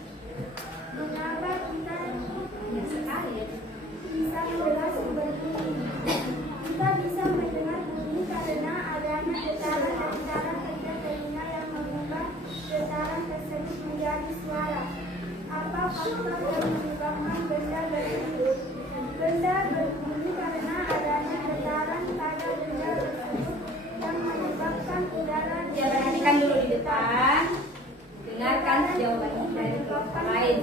Mengapa kita bisa mendengar sumber bunyi? Kita bisa mendengar bunyi karena adanya getaran dan cara kerja telinga yang mengubah getaran tersebut menjadi suara. Apa faktor yang menyebabkan benda berbunyi? Benda berbunyi karena adanya getaran pada benda tersebut yang menyebabkan udara di Perhatikan dulu di depan. Dengarkan jawaban dari kelompok lain.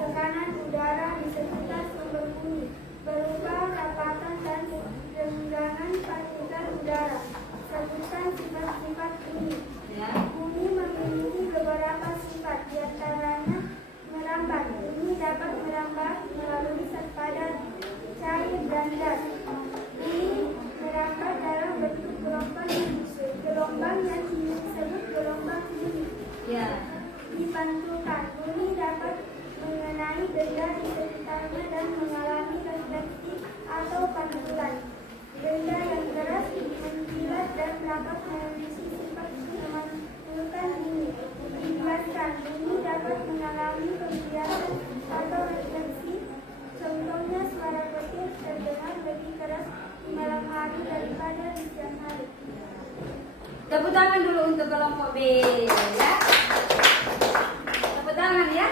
Tekanan udara di sekitar sumber bunyi berupa rapatan dan renggangan partikel udara. Sebutkan sifat-sifat bunyi. Ya. Bunyi memiliki beberapa sifat, diantaranya merambat. Bunyi dapat merambat melalui zat padat, cair, dan gas. Bunyi merambat dalam bentuk gelombang yang kelompok B ya. Tepuk tangan ya.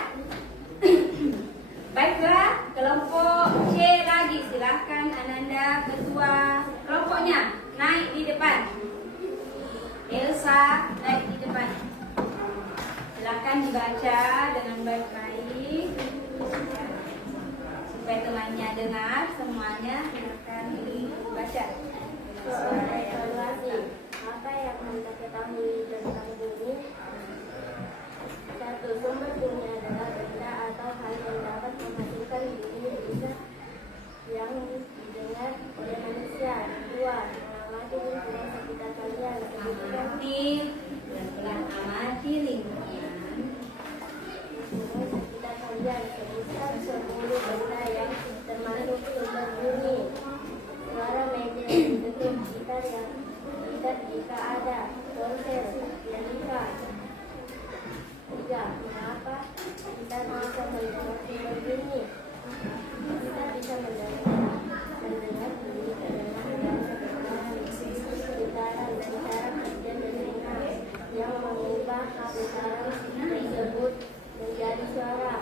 Baiklah, kelompok C lagi. Silakan Ananda ketua kelompoknya naik di depan. Elsa naik di depan. Silakan dibaca dengan baik-baik supaya temannya dengar semuanya. Silakan dibaca. Soal evaluasi, apa yang Anda ketahui tentang bunyi? 1. Sumber bunyi adalah benda atau hal yang dapat menghasilkan bunyi bisa yang didengar oleh manusia. 2. Mengamati lingkungan sekitar kalian. Amati lingkungan Sekitar kalian sebutkan 10 benda yang termasuk sumber bunyi. Suara meja yang duduk gitar yang tidak jika ada. Ponsel, pianika. 3. Mengapa kita bisa mendengar sumber bunyi? Kita bisa mendengar bunyi karena ada getaran dan cara kerja telinga yang mengubah getaran tersebut menjadi suara.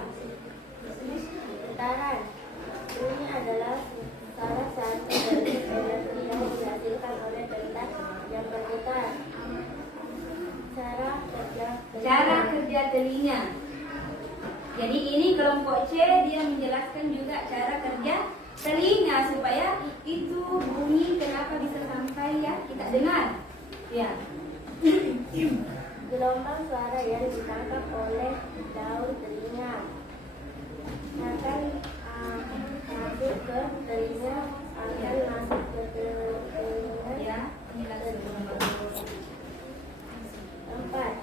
Getaran bunyi adalah salah satu dari energi yang dihasilkan oleh benda yang bergetar. cara kerja telinga. Jadi ini kelompok C dia menjelaskan juga cara kerja telinga supaya itu bunyi kenapa bisa sampai ya kita dengar. Ya. Gelombang suara yang ditangkap oleh daun telinga akan masuk ke telinga, Ya, penjelasan. 4.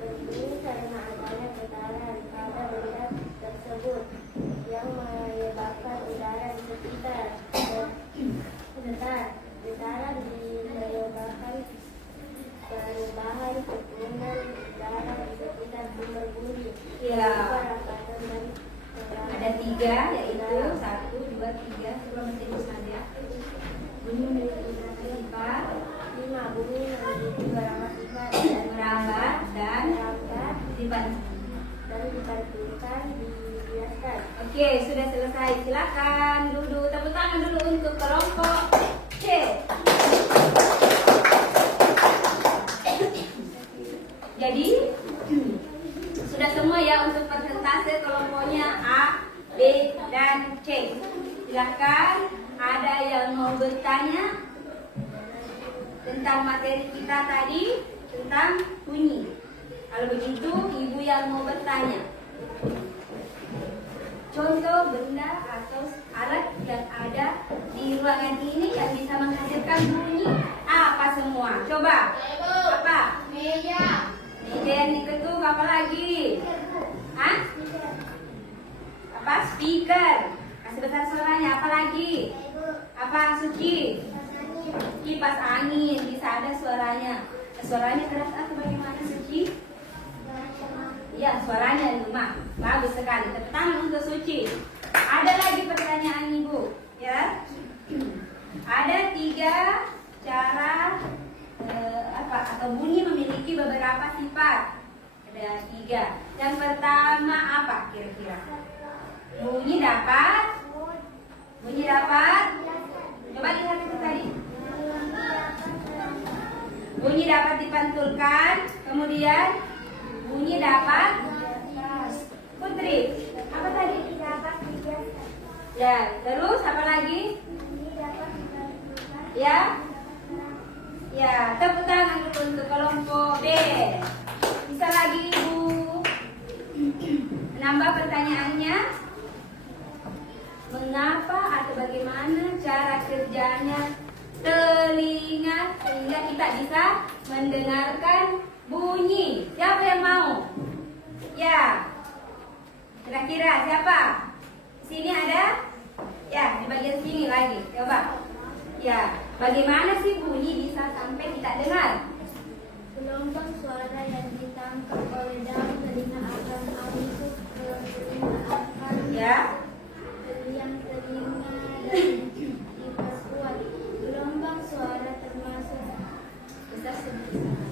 Berbunyi karena adanya getaran pada benda tersebut yang menyebabkan udara di sekitar bergetar. Getaran menyebabkan perubahan tekanan udara di sekitar sumber bunyi. Ya. Rapatan dan Ada 3 yaitu 1, 2, 3. Coba menulis saja. Bunyi memiliki sifat. 5. Bunyi memiliki beberapa sifat dan Merambat dan sifat. dan dipantulkan dibiaskan. Oke, sudah selesai. Silakan duduk. Tepuk tangan dulu untuk kelompok C. Jadi sudah semua ya untuk persentase kelompoknya A, B, dan C. Silakan, ada yang mau bertanya tentang materi kita tadi tentang bunyi. Kalau begitu, ibu yang mau bertanya. Contoh benda atau alat yang ada di ruangan ini yang bisa menghasilkan bunyi apa semua? Coba. Apa? Meja. Meja yang diketuk apa lagi? Hah? Apa? Speaker. Kasih besar suaranya. Apa lagi? Apa? Suci. Kipas angin. Bisa ada suaranya. Suaranya keras atau bagaimana, Suci? Ya, suaranya di rumah. Bagus sekali. Tepuk tangan untuk Suci. Ada lagi pertanyaan Ibu, ya? Ada 3 cara atau bunyi memiliki beberapa sifat. Ada 3. Yang pertama apa kira-kira? Bunyi dapat. Coba lihat itu tadi. Bunyi dapat dipantulkan. Kemudian bunyi dapat. Putri, apa tadi? Dapat dibiaskan. Ya, terus apa lagi? Bunyi dapat dipantulkan. Ya. Ya, tepuk tangan dulu untuk kelompok B. Bisa lagi Ibu menambah pertanyaannya? Mengapa atau bagaimana cara kerjanya telinga sehingga kita bisa mendengarkan bunyi? Siapa yang mau? Ya. Kira-kira siapa? Sini ada? Ya, di bagian sini lagi. Coba. Ya, bagaimana sih bunyi bisa sampai kita dengar? Gelombang suara yang ditangkap oleh daun telinga akan masuk ke telinga akan Ya. yang telinga dan diperkuat. Gelombang suara termasuk Besar sedikit.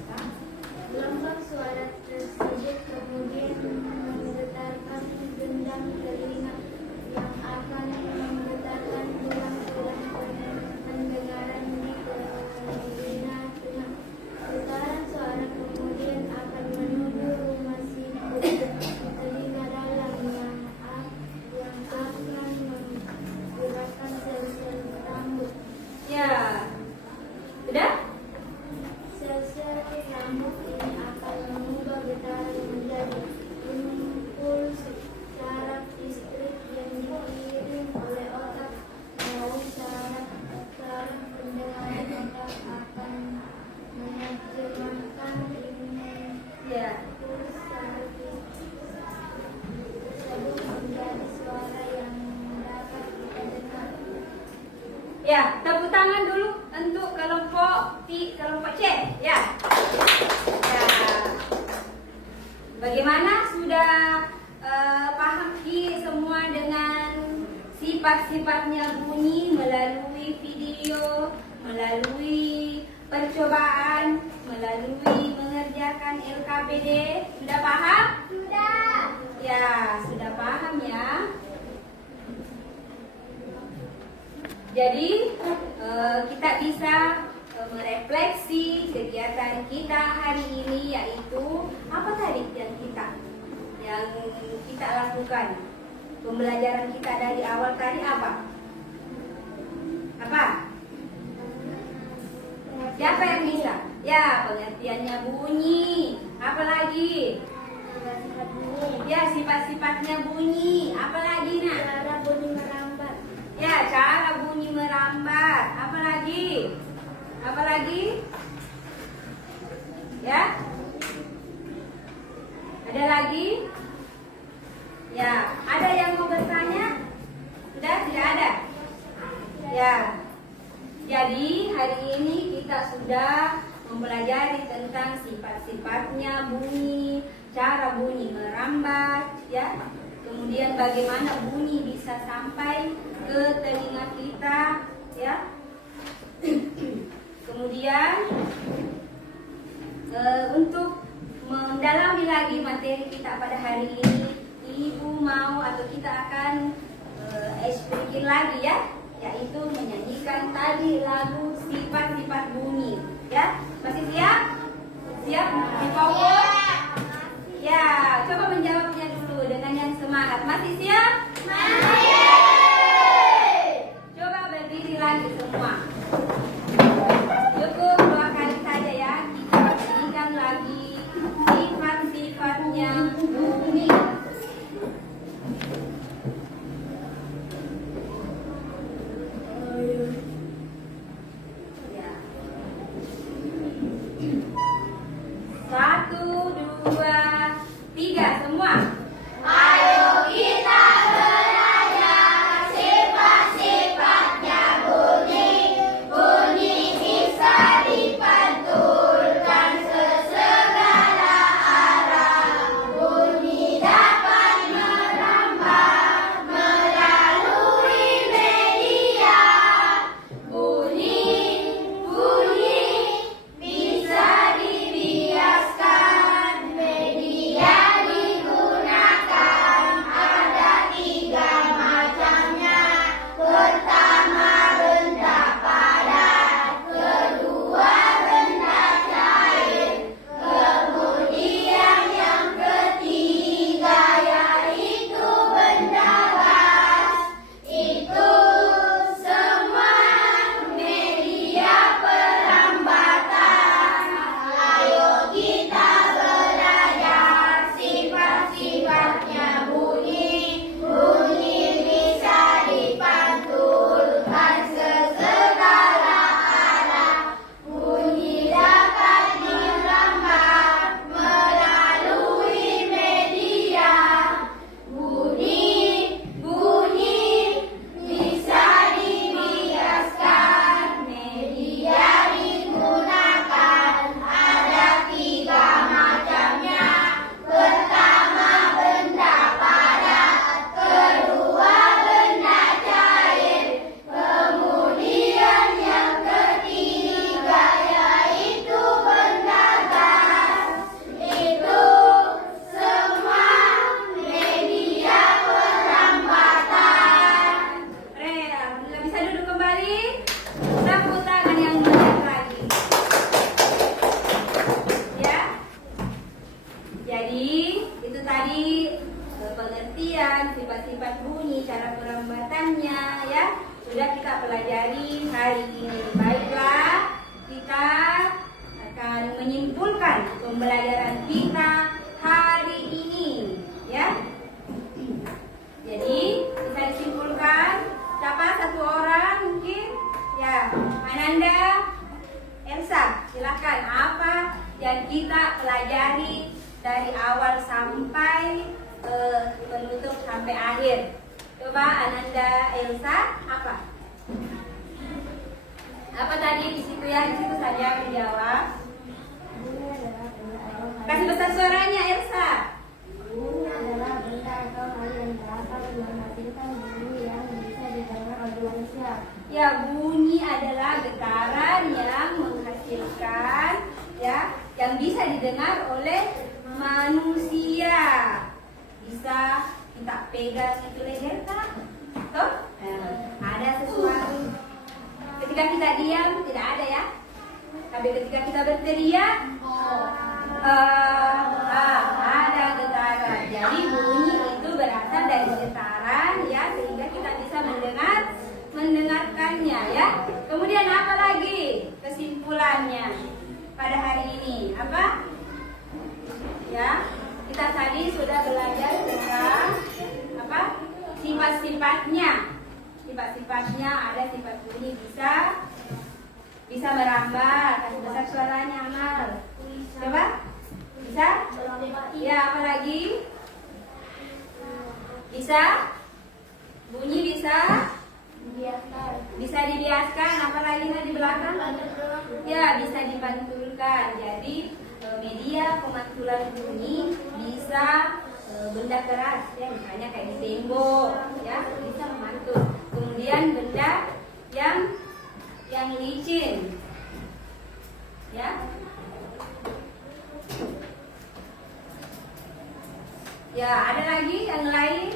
Ya, tepuk tangan dulu untuk kelompok C. Ya. Ya. Bagaimana, sudah paham semua dengan sifat-sifatnya bunyi melalui video, melalui percobaan, melalui mengerjakan LKPD? Sudah paham? Sudah. Ya, sudah paham ya. Jadi kita bisa merefleksi kegiatan kita hari ini, yaitu apa tadi yang kita lakukan. Pembelajaran kita dari awal tadi apa? Apa? Siapa yang bisa? Ya, pengertiannya bunyi. Apa lagi? Sifat bunyi. Ya, sifat-sifatnya bunyi. Apa lagi, Nak? Cara bunyi merambat. Ya, cara bunyi merambat. Apa lagi? Apa lagi? Ya? Ada lagi? Ya, ada yang mau bertanya? Sudah, tidak ada? Ya. Jadi, hari ini kita sudah mempelajari tentang sifat-sifatnya bunyi, cara bunyi merambat, ya. Kemudian bagaimana bunyi bisa sampai ke telinga kita, ya. Kemudian untuk mendalami lagi materi kita pada hari ini, Ibu mau atau kita akan bikin lagi ya, yaitu menyanyikan tadi lagu sifat-sifat bunyi, ya. Masih siap? Siap? Difokus? Ya, coba menjawabnya dulu dengan yang semangat. Masih siap? Masih. Coba berdiri lagi semua. Cukup 2 kali saja ya. Kita berikan lagi sifat-sifatnya bunyi. Ya. 1, 2, 3 semua. Ayo kita belajar sifat-sifatnya bunyi. Bunyi bisa dipantulkan sesegala arah. Bunyi dapat merambat melalui media. Bunyi bisa dibiaskan. Media digunakan ada 3 macamnya. Pertama, benda padat. Kedua, benda cair. Kemudian yang ketiga yaitu benda gas. Itu semua media perambatan. Ayo kita belajar sifat-sifatnya bunyi. Bunyi bisa dipantulkan sesegala arah. Bunyi dapat merambat melalui media. Bunyi bisa dibiaskan. Media digunakan ada 3 macamnya. Pertama, benda padat. Kedua, benda cair. Kemudian yang ketiga yaitu benda gas. Itu semua media perambatan. Alhamdulillah, bisa duduk kembali. Tepuk tangan yang banyak lagi. Ya. Jadi, itu tadi pengertian sifat-sifat bunyi, cara perambatannya ya. Sudah kita pelajari hari ini. Baiklah, kita akan menyimpulkan pembelajaran kita hari ini, ya. Jadi, bisa disimpulkan. Siapa? 1 orang mungkin? Ya, Ananda, Elsa, silakan. Apa yang kita pelajari dari awal sampai penutup sampai akhir? Coba Ananda, Elsa, apa? Apa tadi di situ ya? Di situ saja dijawab. Bunyi adalah benda atau hal. Kasih besar suaranya, Elsa. Bunyi adalah benda atau hal yang dapat menghasilkan bunyi yang bisa didengar oleh manusia. Ya, bunyi adalah getaran yang menghasilkan ya, yang bisa didengar oleh manusia. Bisa kita pegang itu leher tak? Tuh, ada sesuatu. Ketika kita diam tidak ada ya. Tapi ketika kita berteriak, ada getaran. Jadi bunyi itu berasal dari getaran ya, sehingga kita bisa mendengarkannya ya. Kemudian apa lagi kesimpulannya pada hari ini? Apa? Ya, kita tadi sudah belajar tentang apa? Sifat-sifatnya. Sifat-sifatnya ada sifat bunyi bisa merambat. Kasih besar suaranya, Amal. Coba? Bisa? Ya, apa lagi? Bisa? Bunyi bisa? Bisa dibiaskan. Apa lagi di belakang? Ya, bisa dipantulkan. Jadi media pemantulan bunyi bisa benda keras ya, misalnya kayak di tembok ya, bisa memantul. Kemudian benda yang licin ya. Ya, ada lagi yang lain.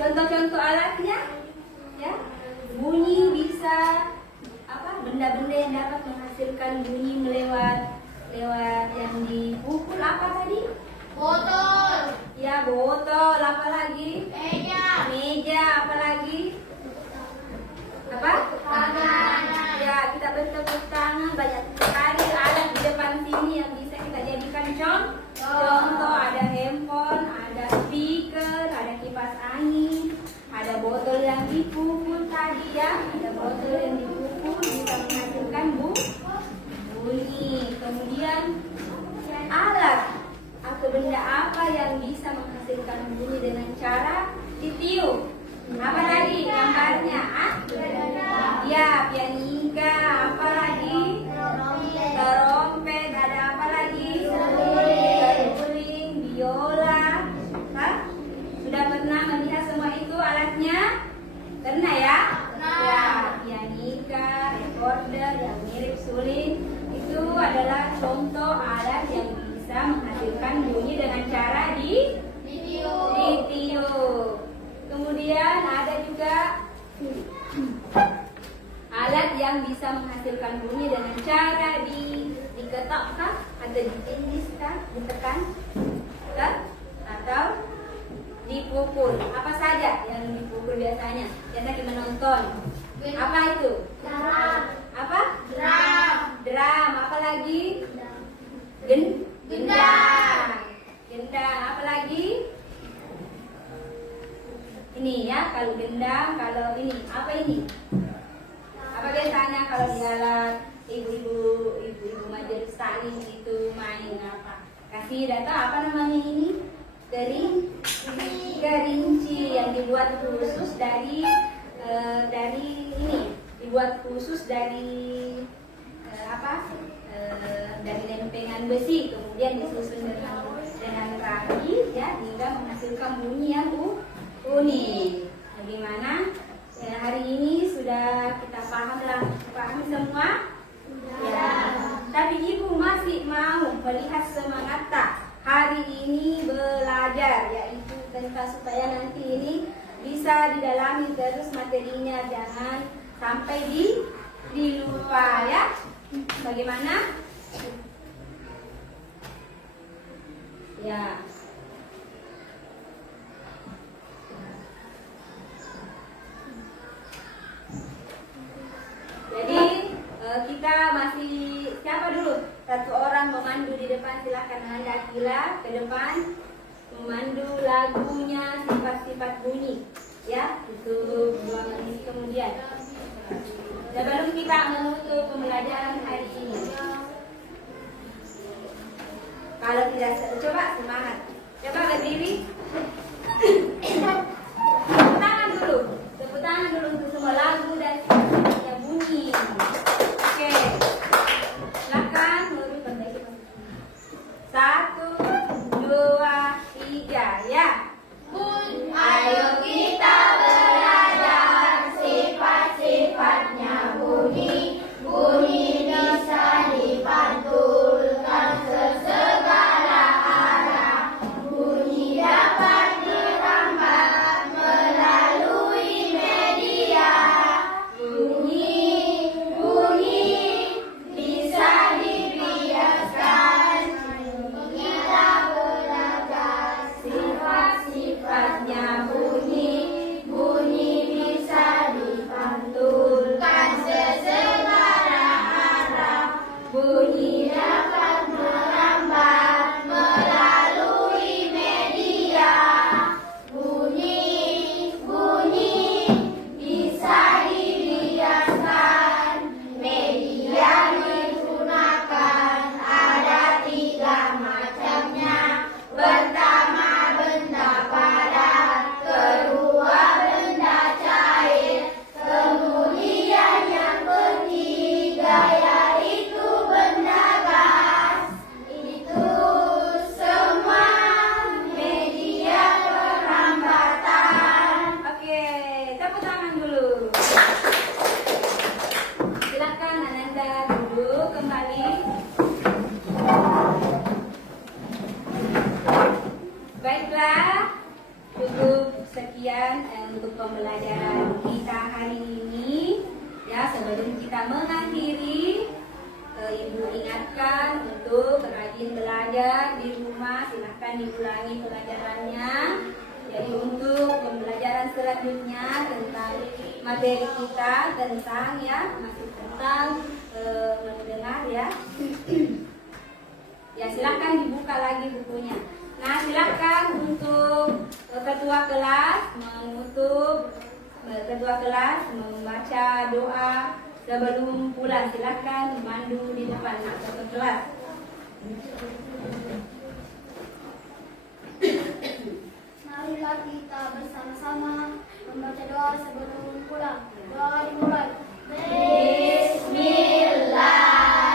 Contoh-contoh alatnya ya. Bunyi bisa apa? Benda-benda yang dapat menghasilkan bunyi lewat yang dipukul. Apa tadi? Botol, Ya, botol. Apa lagi? Meja. Apa lagi? Apa? Tangan. Ya, kita bertepuk tangan. Banyak sekali alat di depan sini yang bisa kita jadikan contoh. Ada handphone, ada speaker, ada kipas angin, ada botol yang dipukul tadi ya. Ada botol yang dipukul bisa menghasilkan bunyi. Kemudian alat atau benda apa yang bisa menghasilkan bunyi dengan cara ditiup? Apa tadi gambarnya? Ya, pianika. Apa lagi? Trompet. Ada apa lagi? Seruling, biola. Hah? Sudah pernah melihat semua itu alatnya? Pernah ya? Ya, pianika, recorder yang mirip suling. Itu adalah contoh alat yang bisa menghasilkan bunyi dengan cara ditiup. Kemudian ada juga alat yang bisa menghasilkan bunyi dengan cara diketok atau ditindis ditekan atau dipukul. Apa saja yang dipukul biasanya? Biasa kita menonton. Apa itu? Apa? Drum. Apa lagi? Gendang. Apa lagi? Ini ya, kalau gendang, kalau ini. Apa ini? Apa biasanya kalau di alat ibu-ibu majelis taklim itu main apa? Kasih data apa namanya ini? Gerinci yang dibuat khusus dari ini, dibuat khusus dari dari lempengan besi, kemudian disusun dengan rapi ya, hingga menghasilkan bunyi yang unik. Bagaimana? Ya, hari ini sudah kita paham semua? Ya. Tapi ibu masih mau melihat semangat tak hari ini belajar, yaitu tentang supaya nanti ini bisa didalami terus materinya, jangan sampai dilupa ya. Bagaimana? Ya. Jadi kita masih siapa dulu? Satu orang memandu di depan, silakan Anda Akila ke depan memandu lagunya sifat-sifat bunyi ya, itu 2 menit kemudian. Dan baru kita menutup pembelajaran hari ini. Kalau tidak, coba semangat. Coba berdiri. Tepuk tangan dulu. Tepuk tangan. tangan dulu untuk semua lagu dan ya bunyi. Oke, silakan murid berbaik. 1, 2, 3, ya. Ayo kita belajar sifat-sifatnya bunyi. Bunyi bisa dipantulkan ke segala arah. Bunyi dapat dirambat melalui media. Bunyi bisa dibiaskan. Kita belajar sifat-sifatnya bunyi. Bunyi bisa dipantulkan ke segala arah. Bunyi dapat merambat melalui media. Bunyi bisa dibiaskan. Media digunakan ada 3 macamnya. Pertama benda padat, kedua benda cair, kemudian yang ketiga yaitu benda gas. Itu semua media perambatan. Oke, tepuk tangan dulu. Silakan Ananda duduk kembali. Baiklah, cukup sekian untuk pembelajaran kita hari ini. Ya, sebelum kita mengakhiri, Ibu ingatkan untuk rajin belajar di rumah. Silahkan diulangi pelajarannya. Jadi untuk pembelajaran selanjutnya tentang materi kita tentang masih tentang mendengar ya. Ya, silahkan dibuka lagi bukunya. Nah, silakan untuk ketua kelas menutup, ketua kelas membaca doa sebelum pulang. Silakan memandu di depan ketua kelas. Marilah kita bersama-sama membaca doa sebelum pulang. Doa dimulai. Bismillahirrahmanirrahim.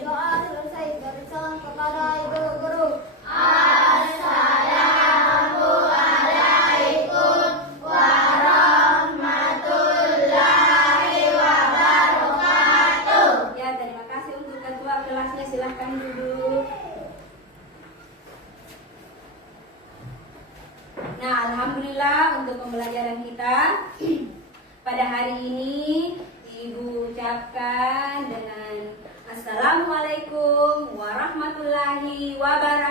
Doa selesai. Bersalam kepada ibu guru. Assalamualaikum warahmatullahi wabarakatuh. Ya, terima kasih untuk ketua kelasnya. Silahkan duduk. Nah, alhamdulillah untuk pembelajaran kita pada hari ini Ibu ucapkan dengan Assalamualaikum warahmatullahi wabarakatuh.